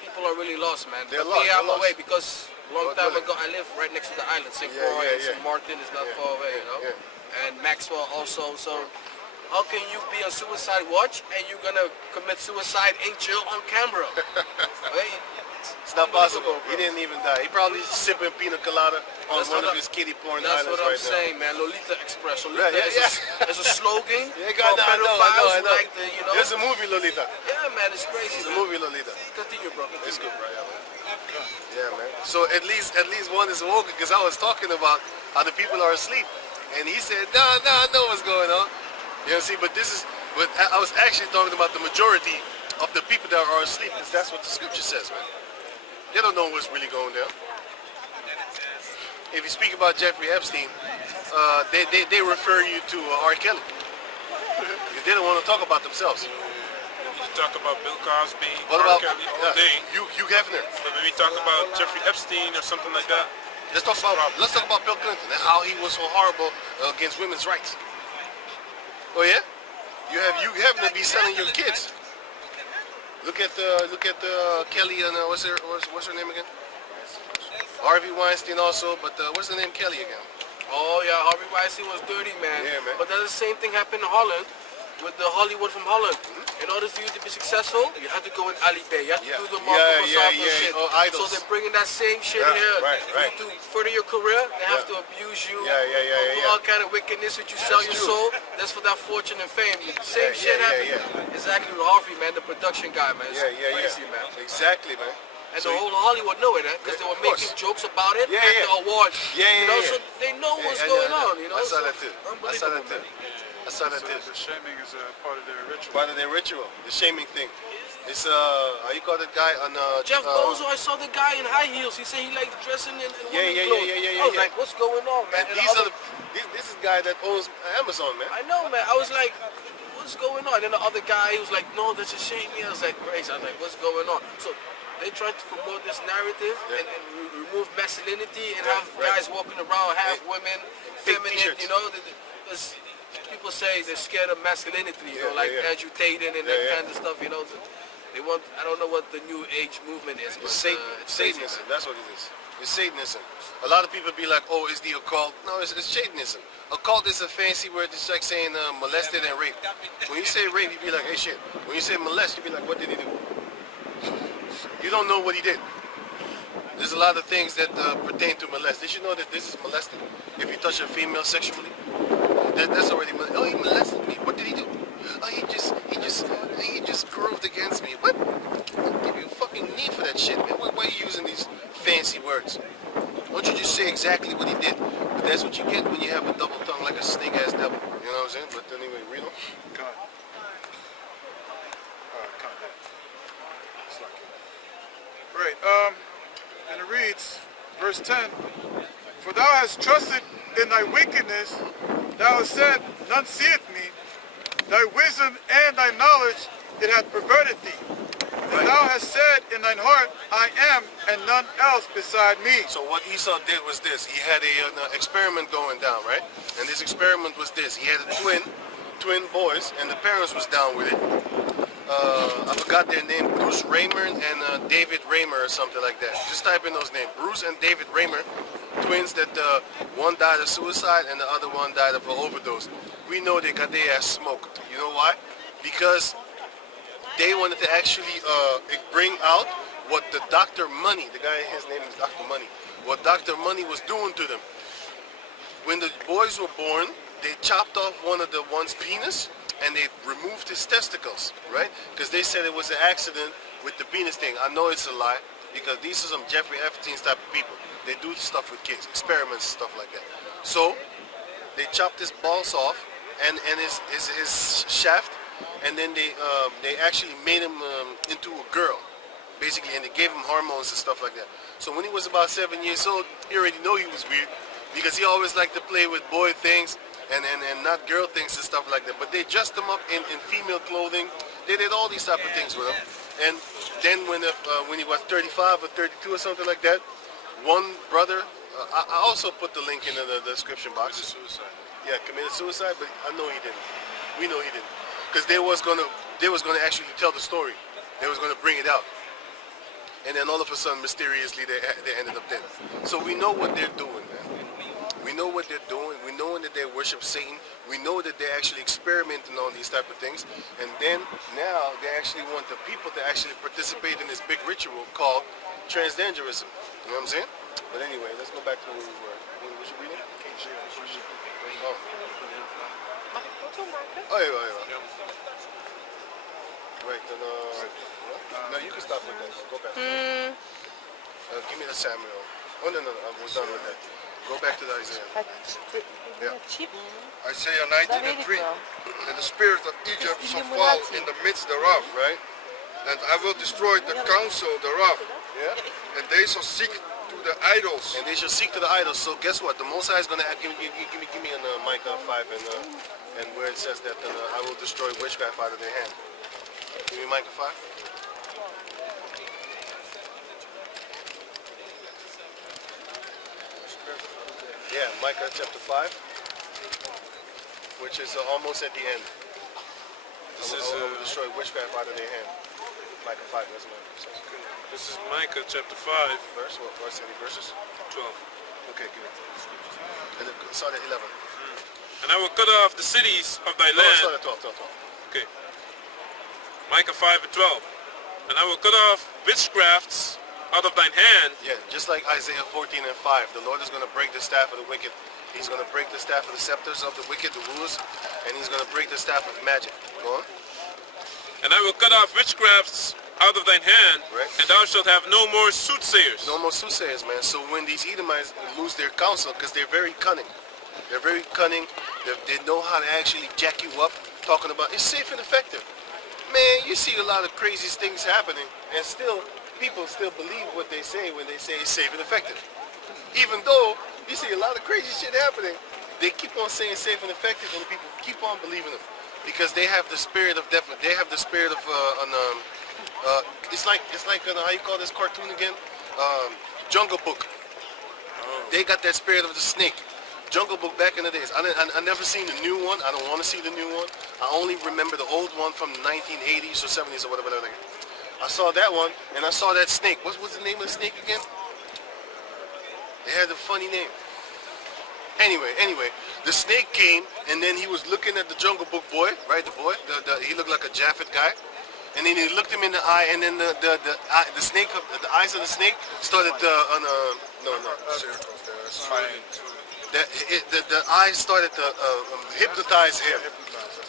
people are really lost, man. They're But me, lost, I'm they're away lost. because a long Lord time willing. ago, I live right next to the island. St. Yeah, Croix yeah, and yeah. St. Martin is not Yeah. far away, you know. Yeah. And Maxwell also. So how can you be on suicide watch and you're gonna commit suicide in jail on camera? Right? It's not possible. Unbelievable, He bro. didn't even die. He probably sipping pina colada on That's one what of his kiddie porn That's islands what I'm right saying, man. Lolita Express. Lolita Right, yeah, is a slogan now. Yeah, for God, I know. pedophiles who like the, you know. There's a movie, Lolita. Yeah, man, it's crazy. There's a man. movie, Lolita. Continue, bro. Continue. It's good, bro. Yeah, man. So at least one is woke, because I was talking about how the people are asleep, and he said, nah, I know what's going on. You know, see, but I was actually talking about the majority of the people that are asleep, because that's what the scripture says, man. They don't know what's really going down. If you speak about Jeffrey Epstein, they refer you to R. Kelly. They don't want to talk about themselves. You talk about Bill Cosby, What R. about Kelly all day. Hugh Hefner? But when we talk about Jeffrey Epstein or something like that, Let's talk about Bill Clinton and how he was so horrible against women's rights. Oh yeah, you have to be selling your kids. Look at Kelly and what's her name again? Harvey Weinstein also, but what's the name Kelly again? Oh yeah, Harvey Weinstein was dirty, man. Yeah, man. But that's the same thing happened in Holland with the Hollywood from Holland. In order for you to be successful, you have to go in Ali Bay. You have to Yeah. do the Yeah, Marco yeah, Massapo yeah. shit. Oh, So idols. they're bringing that same shit Yeah, here. right, right. To further your career, they have Yeah. to abuse you. Yeah, Do all kind of wickedness which you sell your true. soul. That's for that fortune and fame. Same Yeah, shit yeah, happened exactly with Harvey, man, the production guy, man. It's crazy, man. Exactly, man. And So the whole Hollywood know it, because they were of course. making jokes about it Yeah, at yeah. the awards. Yeah, you know, yeah. so they know what's Yeah, going yeah. on, you know. I saw so that too. I saw unbelievable, that too. man. I saw that So too. the shaming is a part of their ritual. Part of their ritual, the shaming thing. It's how you call that guy on Jeff Bozo, I saw the guy in high heels. He said he liked dressing in women's clothes. I was like, what's going on, man? And And these the are this is the guy that owns Amazon, man. I know, man. I was like, what's going on? And then the other guy, he was like, no, that's a shame. I was like, Grace. I was like, what's going on? So they tried to promote this narrative and remove masculinity and have guys walking around half women, feminine, t-shirts. you know. Because people say they're scared of masculinity, you know, like agitating and that kind of stuff, you know. They want, I don't know what the new age movement is, but It's it's crazy, Satanism. man. That's what it is. It's Satanism. A lot of people be like, oh, it's the occult. No, it's Satanism. Occult is a fancy word. It's like saying molested and raped. When you say rape, you be like, hey, shit. When you say molest, you be like, what did he do? You don't know what he did. There's a lot of things that pertain to molest. Did you know that this is molested? If you touch a female sexually, that's already molested. Oh, he molested me. What did he do? Oh, he just grooved against me. What? I'll give you a fucking knee for that shit, man. Why are you using these fancy words? Why don't you just say exactly what he did? But that's what you get when you have a double tongue like a snake-ass devil. You know what I'm saying? But anyway, read on. God. Come on. It's like it. Right. And it reads, verse 10. For thou hast trusted in thy wickedness, thou hast said, none seeth me. Thy wisdom and thy knowledge, it hath perverted thee. And thou hast said in thine heart, I am, and none else beside me. So what Esau did was this. He had an experiment going down, right? And this experiment was this. He had a twin boys, and the parents was down with it. I forgot their name, Bruce Raymer and David Raymer or something like that. Just type in those names. Bruce and David Raymer, twins that one died of suicide and the other one died of an overdose. We know they got their ass smoked. You know why? Because they wanted to actually bring out what the Dr. Money, the guy, his name is Dr. Money, what Dr. Money was doing to them. When the boys were born, they chopped off one of the one's penis and they removed his testicles, right? Because they said it was an accident with the penis thing. I know it's a lie because these are some Jeffrey Epstein's type of people. They do stuff with kids, experiments, stuff like that. So they chopped his balls off and his shaft, and then they actually made him into a girl, basically, and they gave him hormones and stuff like that. So when he was about 7 years old, he already know he was weird because he always liked to play with boy things and not girl things and stuff like that. But they dressed him up in female clothing. They did all these type of things with him. And then when he was 35 or 32 or something like that, one brother, I also put the link in the description box. Suicide. Yeah, committed suicide, but I know he didn't. We know he didn't, because they was gonna actually tell the story. They was gonna bring it out, and then all of a sudden, mysteriously, they ended up dead. So we know what they're doing, man. We know what they're doing. We know that they worship Satan. We know that they're actually experimenting on these type of things, and then now they actually want the people to actually participate in this big ritual called transgenderism. You know what I'm saying? But anyway, let's go back to where we were. What you reading? Oh. Oh, yeah. Right, then, no, you can stop with that. Go back. Give me the Samuel. Oh, no, I was done with that. Go back to the Isaiah. Yeah. Isaiah 19 and 3. And the spirit of Egypt shall fall in the midst thereof, Right? and I will destroy the counsel thereof, Yeah. and they shall seek to the idols. And they shall seek to the idols. So guess what? The Most High is going to give me in Micah 5 and where it says that I will destroy witchcraft out of their hand. Give me Micah 5. Yeah, Micah chapter 5, which is almost at the end. I will destroy witchcraft out of their hand. Micah 5, that's Micah. This is Micah chapter 5, Verse, what verse? Any verses? 12. Okay, give it. And start at 11. And I will cut off the cities of thy No, land. start at 12. Okay. Micah 5 and 12. And I will cut off witchcrafts out of thine hand. Yeah, just like Isaiah 14 and 5. The Lord is going to break the staff of the wicked. He's going to break the staff of the scepters of the wicked, the rulers, and he's going to break the staff of magic. Go on. And I will cut off witchcrafts out of thine hand, Right. and thou shalt have no more soothsayers. No more soothsayers, man. So when these Edomites lose their counsel, because they're very cunning. They're very cunning. They know how to actually jack you up, talking about it's safe and effective. Man, you see a lot of crazy things happening, and still, people still believe what they say when they say it's safe and effective. Even though you see a lot of crazy shit happening, they keep on saying safe and effective, and people keep on believing them because they have the spirit of They have the spirit of it's like how you call this cartoon again? Jungle Book. They got that spirit of the snake. Jungle Book back in the days. I never seen the new one. I don't want to see the new one. I only remember the old one from the 1980s or 70s or whatever. I saw that one and I saw that snake. What's the name of the snake again? It had a funny name. Anyway, the snake came and then he was looking at the Jungle Book boy, right? The boy. He looked like a Japheth guy. And then he looked him in the eye, and then the snake, the eyes of the snake started the eyes started to hypnotize him.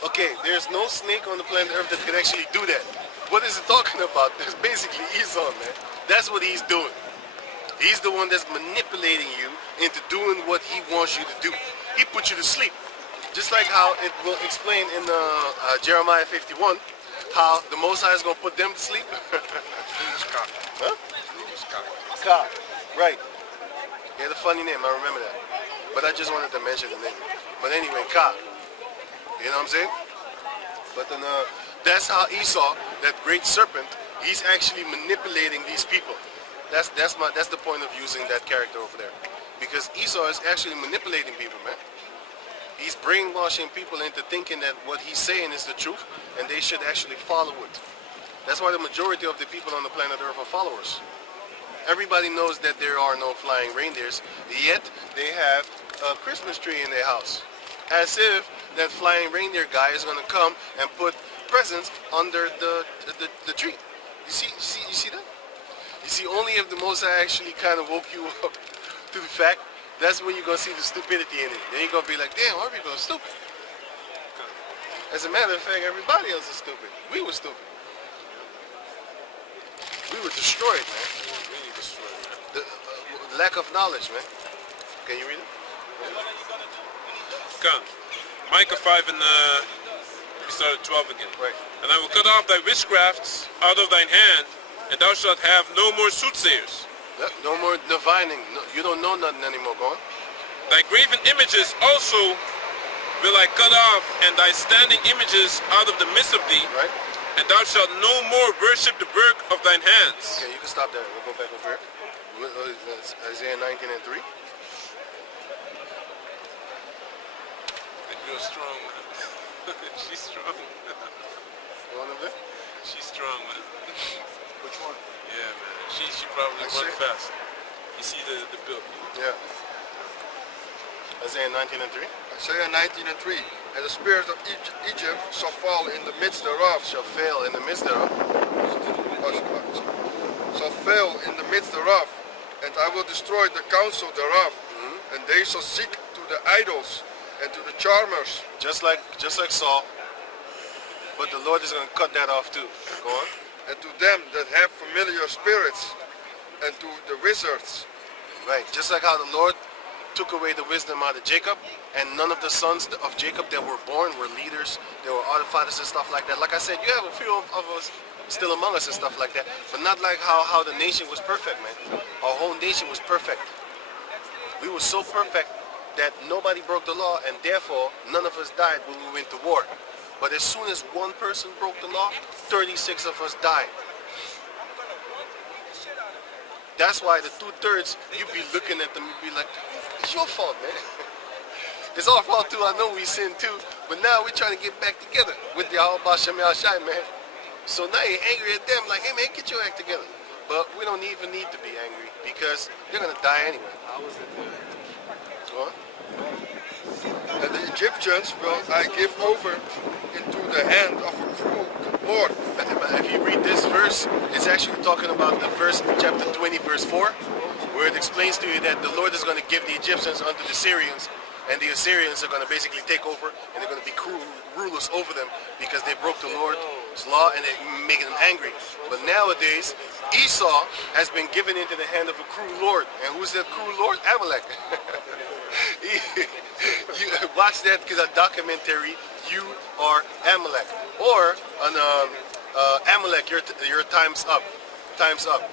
Okay, there's no snake on the planet Earth that can actually do that. What is it talking about? That's basically Esau, man. That's what he's doing. He's the one that's manipulating you into doing what he wants you to do. He put you to sleep. Just like how it will explain in Jeremiah 51, how the Most High is going to put them to sleep. Huh? Ka. Right. He had a funny name, I remember that. But I just wanted to mention the name. But anyway, Ka. You know what I'm saying? But then that's how Esau, that great serpent, he's actually manipulating these people. That's the point of using that character over there. Because Esau is actually manipulating people, man. He's brainwashing people into thinking that what he's saying is the truth and they should actually follow it. That's why the majority of the people on the planet Earth are followers. Everybody knows that there are no flying reindeers, yet they have a Christmas tree in their house. As if that flying reindeer guy is going to come and put presents under the tree. You see that? You see, only if the Most High actually kind of woke you up to the fact, that's when you're going to see the stupidity in it. Then you're going to be like, damn, why are people stupid? As a matter of fact, everybody else is stupid. We were stupid. We were destroyed, man. Really destroyed, man. The lack of knowledge, man. Can you read it? Come. Micah 5 and we start at 12 again. Right. And I will cut off thy witchcrafts out of thine hand, and thou shalt have no more soothsayers. No more divining. No, you don't know nothing anymore. Go on. Thy graven images also will I cut off, and thy standing images out of the midst of thee. Right. And thou shalt no more worship the work of thine hands. Okay, you can stop there. We'll go back over here. That's Isaiah 19 and 3. You're strong, man. She's strong. One of them? She's strong, man. Which one? Yeah, man. She probably run fast. You see the build. Yeah. Isaiah 19 and 3. Isaiah 19 and 3. And the spirit of Egypt shall fall in the midst thereof. Shall fail in the midst thereof. Shall fail in the midst thereof. And I will destroy the counsel thereof. And they shall seek to the idols and to the charmers. Just like Saul. But the Lord is going to cut that off too. Go on. And to them that have familiar spirits. And to the wizards. Right. Just like how the Lord took away the wisdom out of Jacob, and none of the sons of Jacob that were born were leaders. They were artificers and stuff like that. Like I said, you have a few of us still among us and stuff like that, but not like how the nation was perfect, man. Our whole nation was perfect. We were so perfect that nobody broke the law, and therefore none of us died when we went to war. But as soon as one person broke the law, 36 of us died. That's why the 2/3, you be looking at them, you be like, it's your fault, man. It's our fault too. I know we sinned too, but now we're trying to get back together with the Yahweh Shem Yahshai, man. So now you're angry at them, like, hey man, get your act together. But we don't even need to be angry because they're gonna die anyway. Go on. And the Egyptians will I give over into the hand of a cruel Lord. If you read this verse, it's actually talking about the verse, chapter 20, verse 4, where it explains to you that the Lord is going to give the Egyptians unto the Syrians, and the Assyrians are going to basically take over, and they're going to be cruel rulers over them because they broke the Lord's law and they're making them angry. But nowadays, Esau has been given into the hand of a cruel lord. And who's that cruel lord? Amalek. You watch that documentary, You Are Amalek. Or on Amalek, your time's up. Time's up.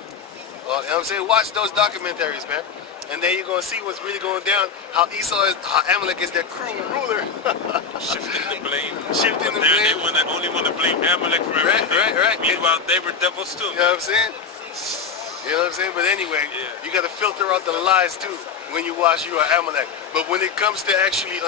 You know what I'm saying? Watch those documentaries, man. And then you're going to see what's really going down, how Amalek is that cruel ruler. Shifting the blame. Shifting the They blame. only want to blame Amalek for everything. Right. Meanwhile, they were devils too. You know what I'm saying? You know what I'm saying? But anyway, you got to filter out the lies too when you watch You Are Amalek. But when it comes to actually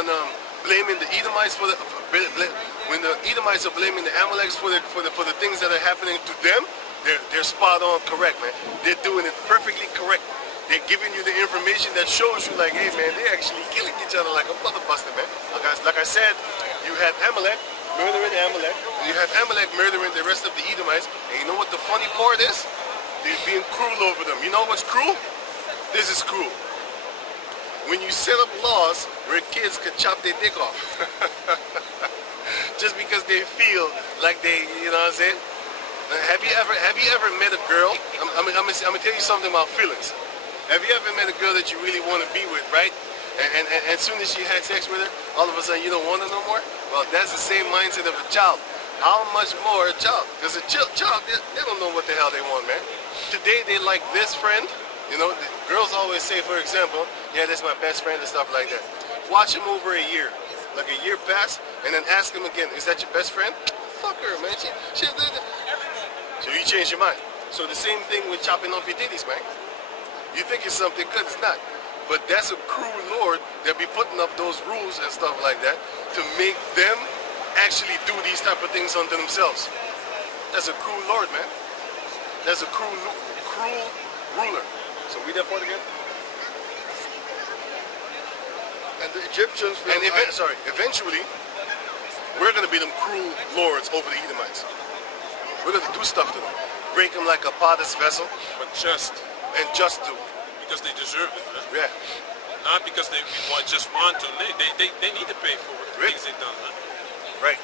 blaming the Edomites when the Edomites are blaming the Amaleks for the things that are happening to them, they're spot on correct, man. They're doing it perfectly correct. They're giving you the information that shows you like, hey man, they're actually killing each other like a mother buster, man. Like I said, you have Amalek murdering Amalek, you have Amalek murdering the rest of the Edomites, and you know what the funny part is? They're being cruel over them. You know what's cruel? This is cruel. When you set up laws where kids could chop their dick off. Just because they feel like they, you know what I'm saying? Have you ever met a girl? I'm gonna tell you something about feelings. Have you ever met a girl that you really want to be with, right? And as soon as you had sex with her, all of a sudden you don't want her no more? Well, that's the same mindset of a child. How much more a child? Because a child, they don't know what the hell they want, man. Today they like this friend. You know, the girls always say, for example, yeah, that's my best friend and stuff like that. Watch him over a year. Like a year pass, and then ask him again, is that your best friend? Fuck her, man. So you change your mind. So the same thing with chopping off your titties, man. You think it's something good, it's not. But that's a cruel lord that be putting up those rules and stuff like that to make them actually do these type of things unto themselves. That's a cruel lord, man. That's a cruel ruler. So read that part again. And the Egyptians will... And eventually, we're going to be them cruel lords over the Edomites. We're going to do stuff to them. Break them like a potter's vessel. But just to. because they deserve it, man. Yeah. Not because they just want to. They need to pay for what the things they've done, man. Right.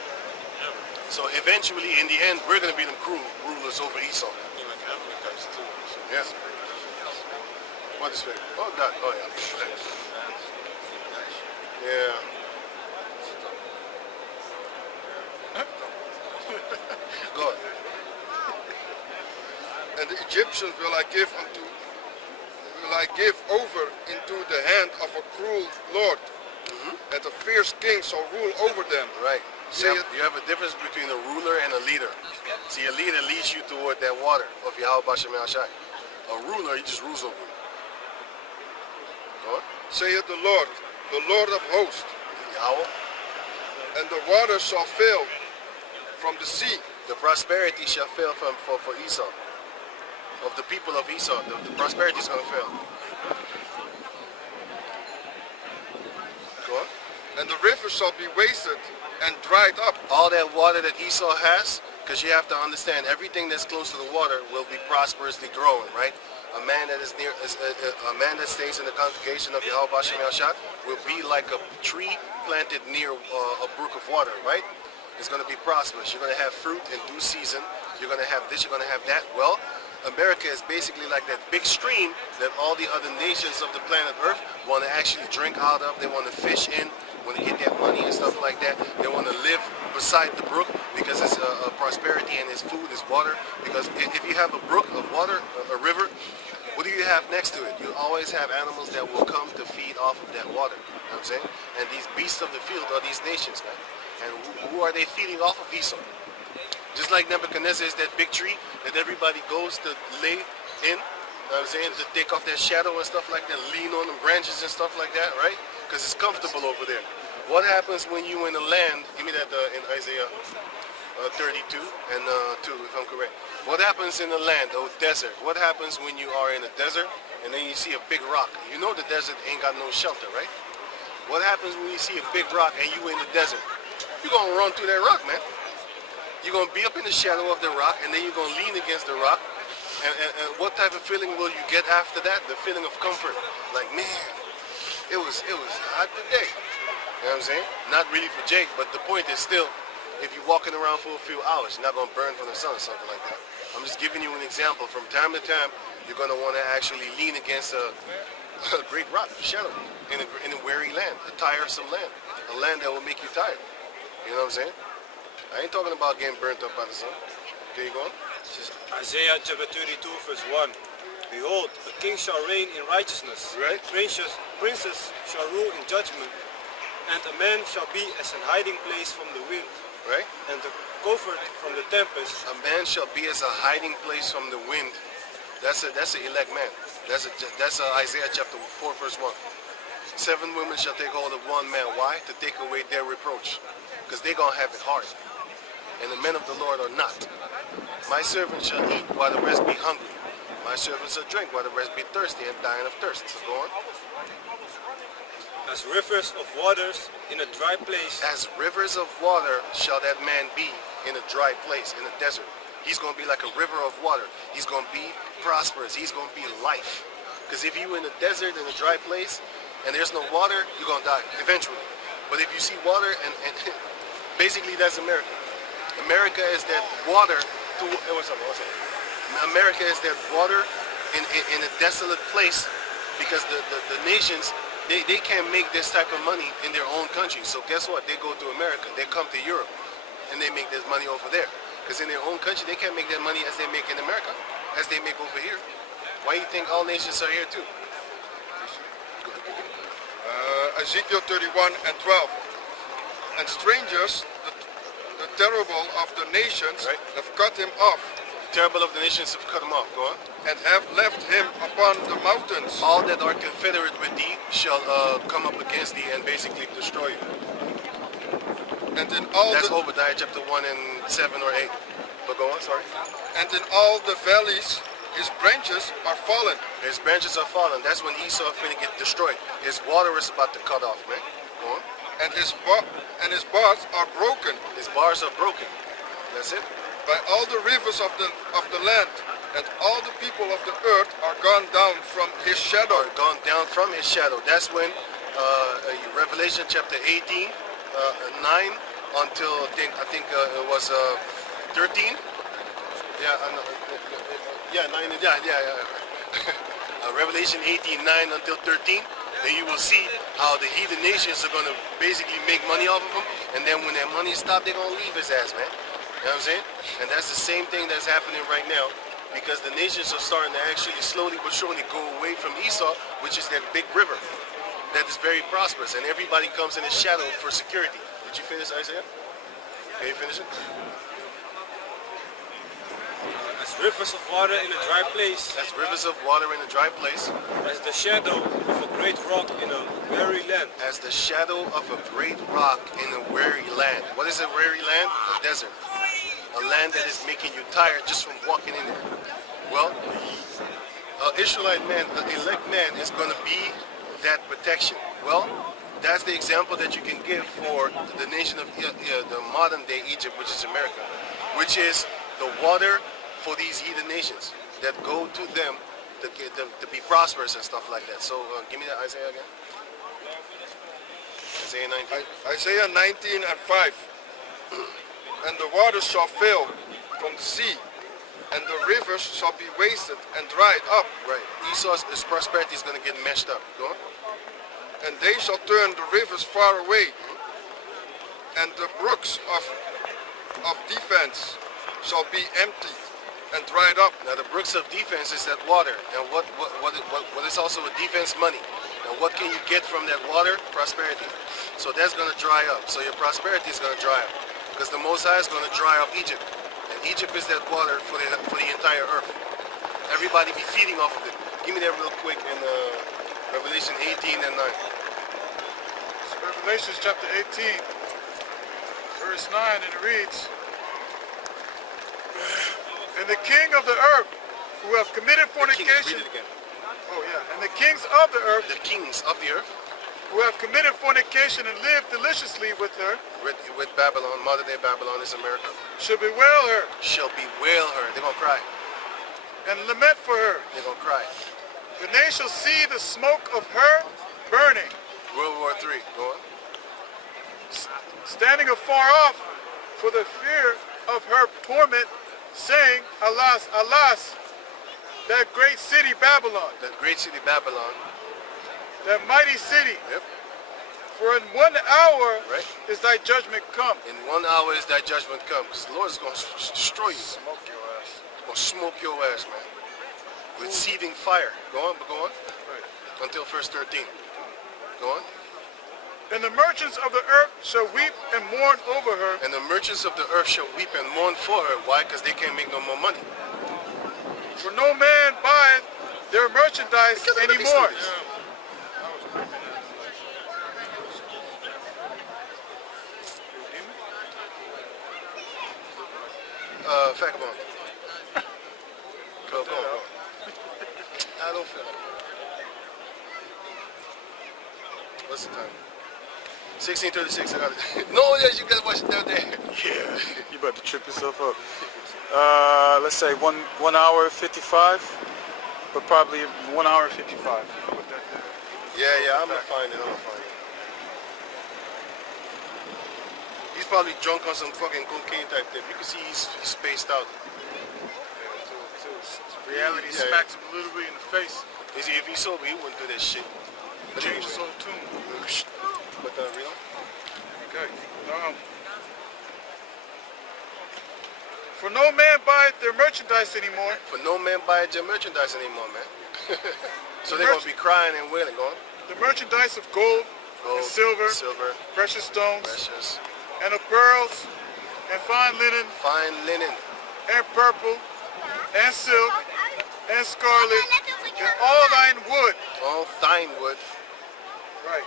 Yeah. So eventually, in the end, we're going to be them cruel rulers over Esau. I mean, like Amalekites too. So Yeah. What is fake? Oh, God. Oh, yeah. Yeah. Go on. And the Egyptians will I give over into the hand of a cruel lord, and a fierce king shall rule over them. Right. Say You have a difference between a ruler and a leader. See, a leader leads you toward that water of Yahweh Bashem Shai. A ruler, he just rules over you. Go on. Saith the Lord of hosts, Yahweh. and the waters shall fail from the sea. The prosperity shall fail for Esau. Of the people of Esau, the prosperity is going to fail. Go on. And the rivers shall be wasted and dried up. All that water that Esau has, because you have to understand, everything that's close to the water will be prosperously growing, right? A man that is a man that stays in the congregation of Yahweh Bashem Yashad will be like a tree planted near a brook of water, right? It's going to be prosperous. You're going to have fruit in due season. You're going to have this, you're going to have that. Well, America is basically like that big stream that all the other nations of the planet Earth want to actually drink out of. They want to fish in, want to get that money and stuff like that. They want to live beside the brook because it's a prosperity and it's food, it's water. Because if you have a brook of water, a river, what do you have next to it? You always have animals that will come to feed off of that water. You know what I'm saying? And these beasts of the field are these nations, man. And who are they feeding off of? Esau. Just like Nebuchadnezzar is that big tree that everybody goes to lay in, you know what I'm saying, to take off that shadow and stuff like that, lean on the branches and stuff like that, right? Because it's comfortable over there. What happens when you in the land, give me that in Isaiah 32 and 2, if I'm correct. What happens in the land, desert? What happens when you are in a desert and then you see a big rock? You know the desert ain't got no shelter, right? What happens when you see a big rock and you in the desert? You're going to run through that rock, man. You're going to be up in the shadow of the rock, and then you're going to lean against the rock. And what type of feeling will you get after that? The feeling of comfort. Like, man, it was hot today. You know what I'm saying? Not really for Jake, but the point is still, if you're walking around for a few hours, you're not going to burn from the sun or something like that. I'm just giving you an example. From time to time, you're going to want to actually lean against a great rock, shadow, in a weary land, a tiresome land, a land that will make you tired. You know what I'm saying? I ain't talking about getting burnt up by the sun. Okay, you go on? This is Isaiah chapter 32 verse 1. Behold, a king shall reign in righteousness, Right. princes shall rule in judgment, and a man shall be as an hiding place from the wind, Right? and the covert from the tempest. A man shall be as a hiding place from the wind. That's an elect man. That's Isaiah chapter 4 verse 1. 7 women shall take hold of one man. Why? To take away their reproach. Because they're going to have it hard. And the men of the Lord are not. My servants shall eat while the rest be hungry. My servants shall drink while the rest be thirsty and dying of thirst. So go on. As rivers of waters in a dry place, As rivers of water shall that man be in a dry place, in a desert. He's going to be like a river of water. He's going to be prosperous. He's going to be life. Because if you're in a desert, in a dry place, and there's no water, you're going to die eventually. But if you see water, and basically that's America. America is that water. What's up? America is that water in a desolate place, because the nations, they can't make this type of money in their own country. So guess what? They go to America. They come to Europe, and they make this money over there. Because in their own country, they can't make that money as they make in America, as they make over here. Why do you think all nations are here too? Ezekiel 31 and 12. And strangers, the terrible of the nations, Right. have cut him off, Terrible of the nations have cut them off. Go on. and have left him upon the mountains. All that are confederate with thee shall come up against thee and basically destroy you. And in all That's the, Obadiah chapter 1 and 7 or 8. But go on, sorry. and in all the valleys his branches are fallen. His branches are fallen. That's when Esau finna get destroyed. His water is about to cut off, man. Go on. And his bars are broken His bars are broken. That's it. by all the rivers of the land, and all the people of the earth are gone down from his shadow. Or gone down from his shadow. That's when Revelation chapter 18, 9 until I think it was 13. Yeah, yeah, 9. Revelation 18, 9 until 13. Then you will see how the heathen nations are going to basically make money off of him. And then when that money stops, they're going to leave his ass, man. You know what I'm saying? And that's the same thing that's happening right now, because the nations are starting to actually slowly but surely go away from Esau, which is that big river that is very prosperous. And everybody comes in his shadow for security. Did you finish, Isaiah? Can you finish it? as rivers of water in a dry place, As rivers of water in a dry place, as the shadow of a great rock in a weary land. as the shadow of a great rock in a weary land. What is a weary land? A desert. A land that is making you tired just from walking in there. Well, an Israelite man, an elect man, is going to be that protection. Well, that's the example that you can give for the nation of the modern day Egypt, which is America, which is the water for these heathen nations that go to them to be prosperous and stuff like that. So give me that Isaiah again. Isaiah 19. Isaiah 19 and 5. And the waters shall fail from the sea, and the rivers shall be wasted and dried up, Right. Esau's his prosperity is going to get meshed up. Go on. and they shall turn the rivers far away, and the brooks of defense shall be emptied and dried up. Now the brooks of defense is that water, and what is also a defense? Money. And what can you get from that water? Prosperity. So that's going to dry up. So your prosperity is going to dry up, because the Most High is going to dry up Egypt, and Egypt is that water for the entire earth. Everybody be feeding off of it. Give me that real quick in Revelation 18 and 9. Revelation chapter 18, verse 9, and it reads, And the king of the earth, who have committed Kings, fornication, read it again. oh yeah, and the kings of the earth, The kings of the earth, who have committed fornication and lived deliciously with her, with Babylon, modern day Babylon is America, shall bewail her shall bewail her. They're going to cry. and lament for her. They're going to cry. And they shall see the smoke of her burning, World War III. Go on. standing afar off for the fear of her torment, saying, Alas, alas, that great city Babylon, That great city Babylon. that mighty city. Yep. For in 1 hour Right. is thy judgment come. In 1 hour is that judgment come. Because the Lord is going to destroy you. Smoke your ass. He's going to smoke your ass, man. With seething fire. Go on, but go on. Right. Until verse 13. Go on. And the merchants of the earth shall weep and mourn over her. And the merchants of the earth shall weep and mourn for her. Why? Because they can't make no more money. For no man buyeth their merchandise Because of the anymore. business. Vagabond. Go on. I don't feel like it. What's the time? 16:36. I got it. No, yes, you gotta watch it down there. Yeah, you about to trip yourself up. Let's say 1 hour 55, but probably 1 hour 55. Yeah, I'm gonna find it. He's probably drunk on some fucking cocaine type thing. You can see he's spaced out. Reality Yeah, smacks him literally in the face. Is he, if he's sober, he wouldn't do that shit. But Change his anyway. whole tune. But real? Okay. For no man buyeth their merchandise anymore. For no man buyeth your merchandise anymore, man. So they're gonna be crying and wailing, going. The merchandise of gold, and silver, precious stones, precious, and of pearls, and fine linen, and purple, and silk, and scarlet, and all thine wood. all thine wood, Right.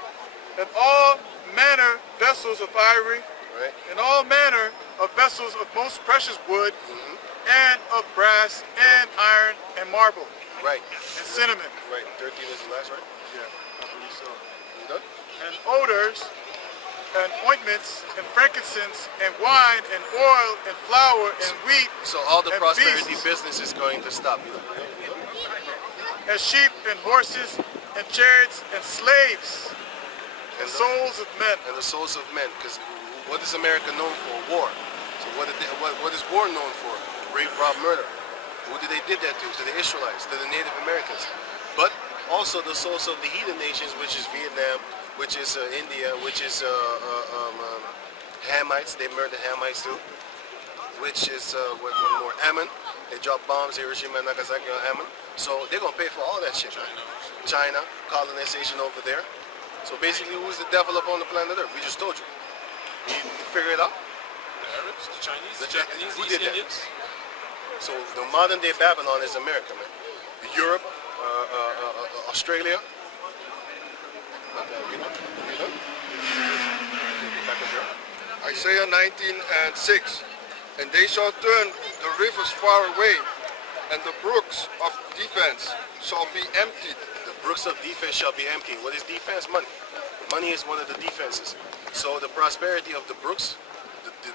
And all manner vessels of ivory, right? and all manner of vessels of most precious wood, and of brass, and iron, and marble, Right. and cinnamon. Right. 13 is the last, right? Yeah, I believe so. You done? And odors, and ointments, and frankincense, and wine, and oil, and flour, and wheat, So all the and prosperity beasts, business is going to stop. and sheep, and horses, and chariots, and slaves, and And the- souls of men. And the souls of men, because what is America known for? War. So what is war known for? Rape, rob, murder. Who did they did that to? To the Israelites, to the Native Americans. But also the souls of the heathen nations, which is Vietnam, which is India, which is Hamites. They murdered Hamites too. Which is what one more? Ammon. They dropped bombs, Hiroshima and Nagasaki on Ammon. So they're gonna pay for all that shit. China, colonization over there. So basically, who's the devil up on the planet Earth? We just told you. You figure it out? The Arabs, the Chinese, The the Japanese, who East did that? Indians. So the modern day Babylon is America, man. Europe, Australia. Isaiah 19:6. And they shall turn the rivers far away, and the brooks of defense shall be emptied. The brooks of defense shall be empty. What is defense? Money. Money is one of the defenses. So the prosperity of the brooks,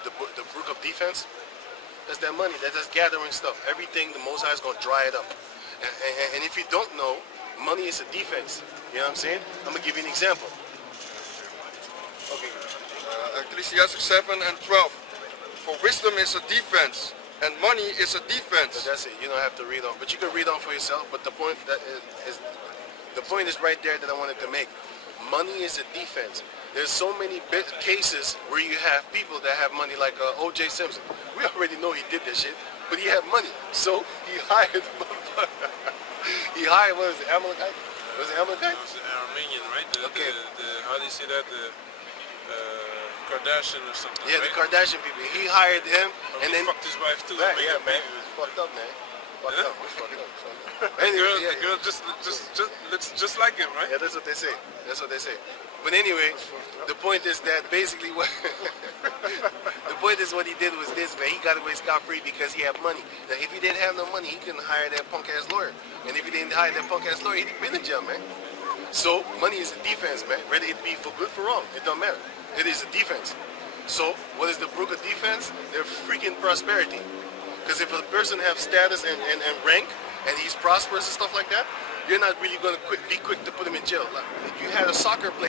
the brook of defense, that's that money. That's just gathering stuff. Everything, the Most High is going to dry it up. And if you don't know, money is a defense. You know what I'm saying? I'm going to give you an example. Okay. Ecclesiastes 7:12. For wisdom is a defense, and money is a So defense. that's it. You don't have to read on, but you can read on for yourself. But the point is right there that I wanted to make. Money is a defense. There's so many cases where you have people that have money, like O.J. Simpson. We already know he did that shit, but he had money, so he hired. He hired, what was it, Amalekite? Was it Amalekite? It was an Armenian, right? Okay. How do you say that? The Kardashian or something. Yeah, right? the Kardashian people. He hired him, Or and he then fucked his wife too. Right, Make yeah, a man, baby it with- was fucked up, man. Fucked Yeah? up. It was fucked up. So. The girl, yeah. the girl just looks just like him, right? Yeah, that's what they say. That's what they say. But anyway, the point is that basically what the point is what he did was this, man. He got away scot-free because he had money. Now, if he didn't have no money, he couldn't hire that punk-ass lawyer. And if he didn't hire that punk-ass lawyer, he'd been in jail, man. So money is a defense, man. Whether it be for good, for wrong, it don't matter. It is a defense. So what is the brook of defense? They're freaking prosperity. Because if a person have status and rank, and he's prosperous and stuff like that, you're not really going to be quick to put him in jail. Like, if you had a soccer player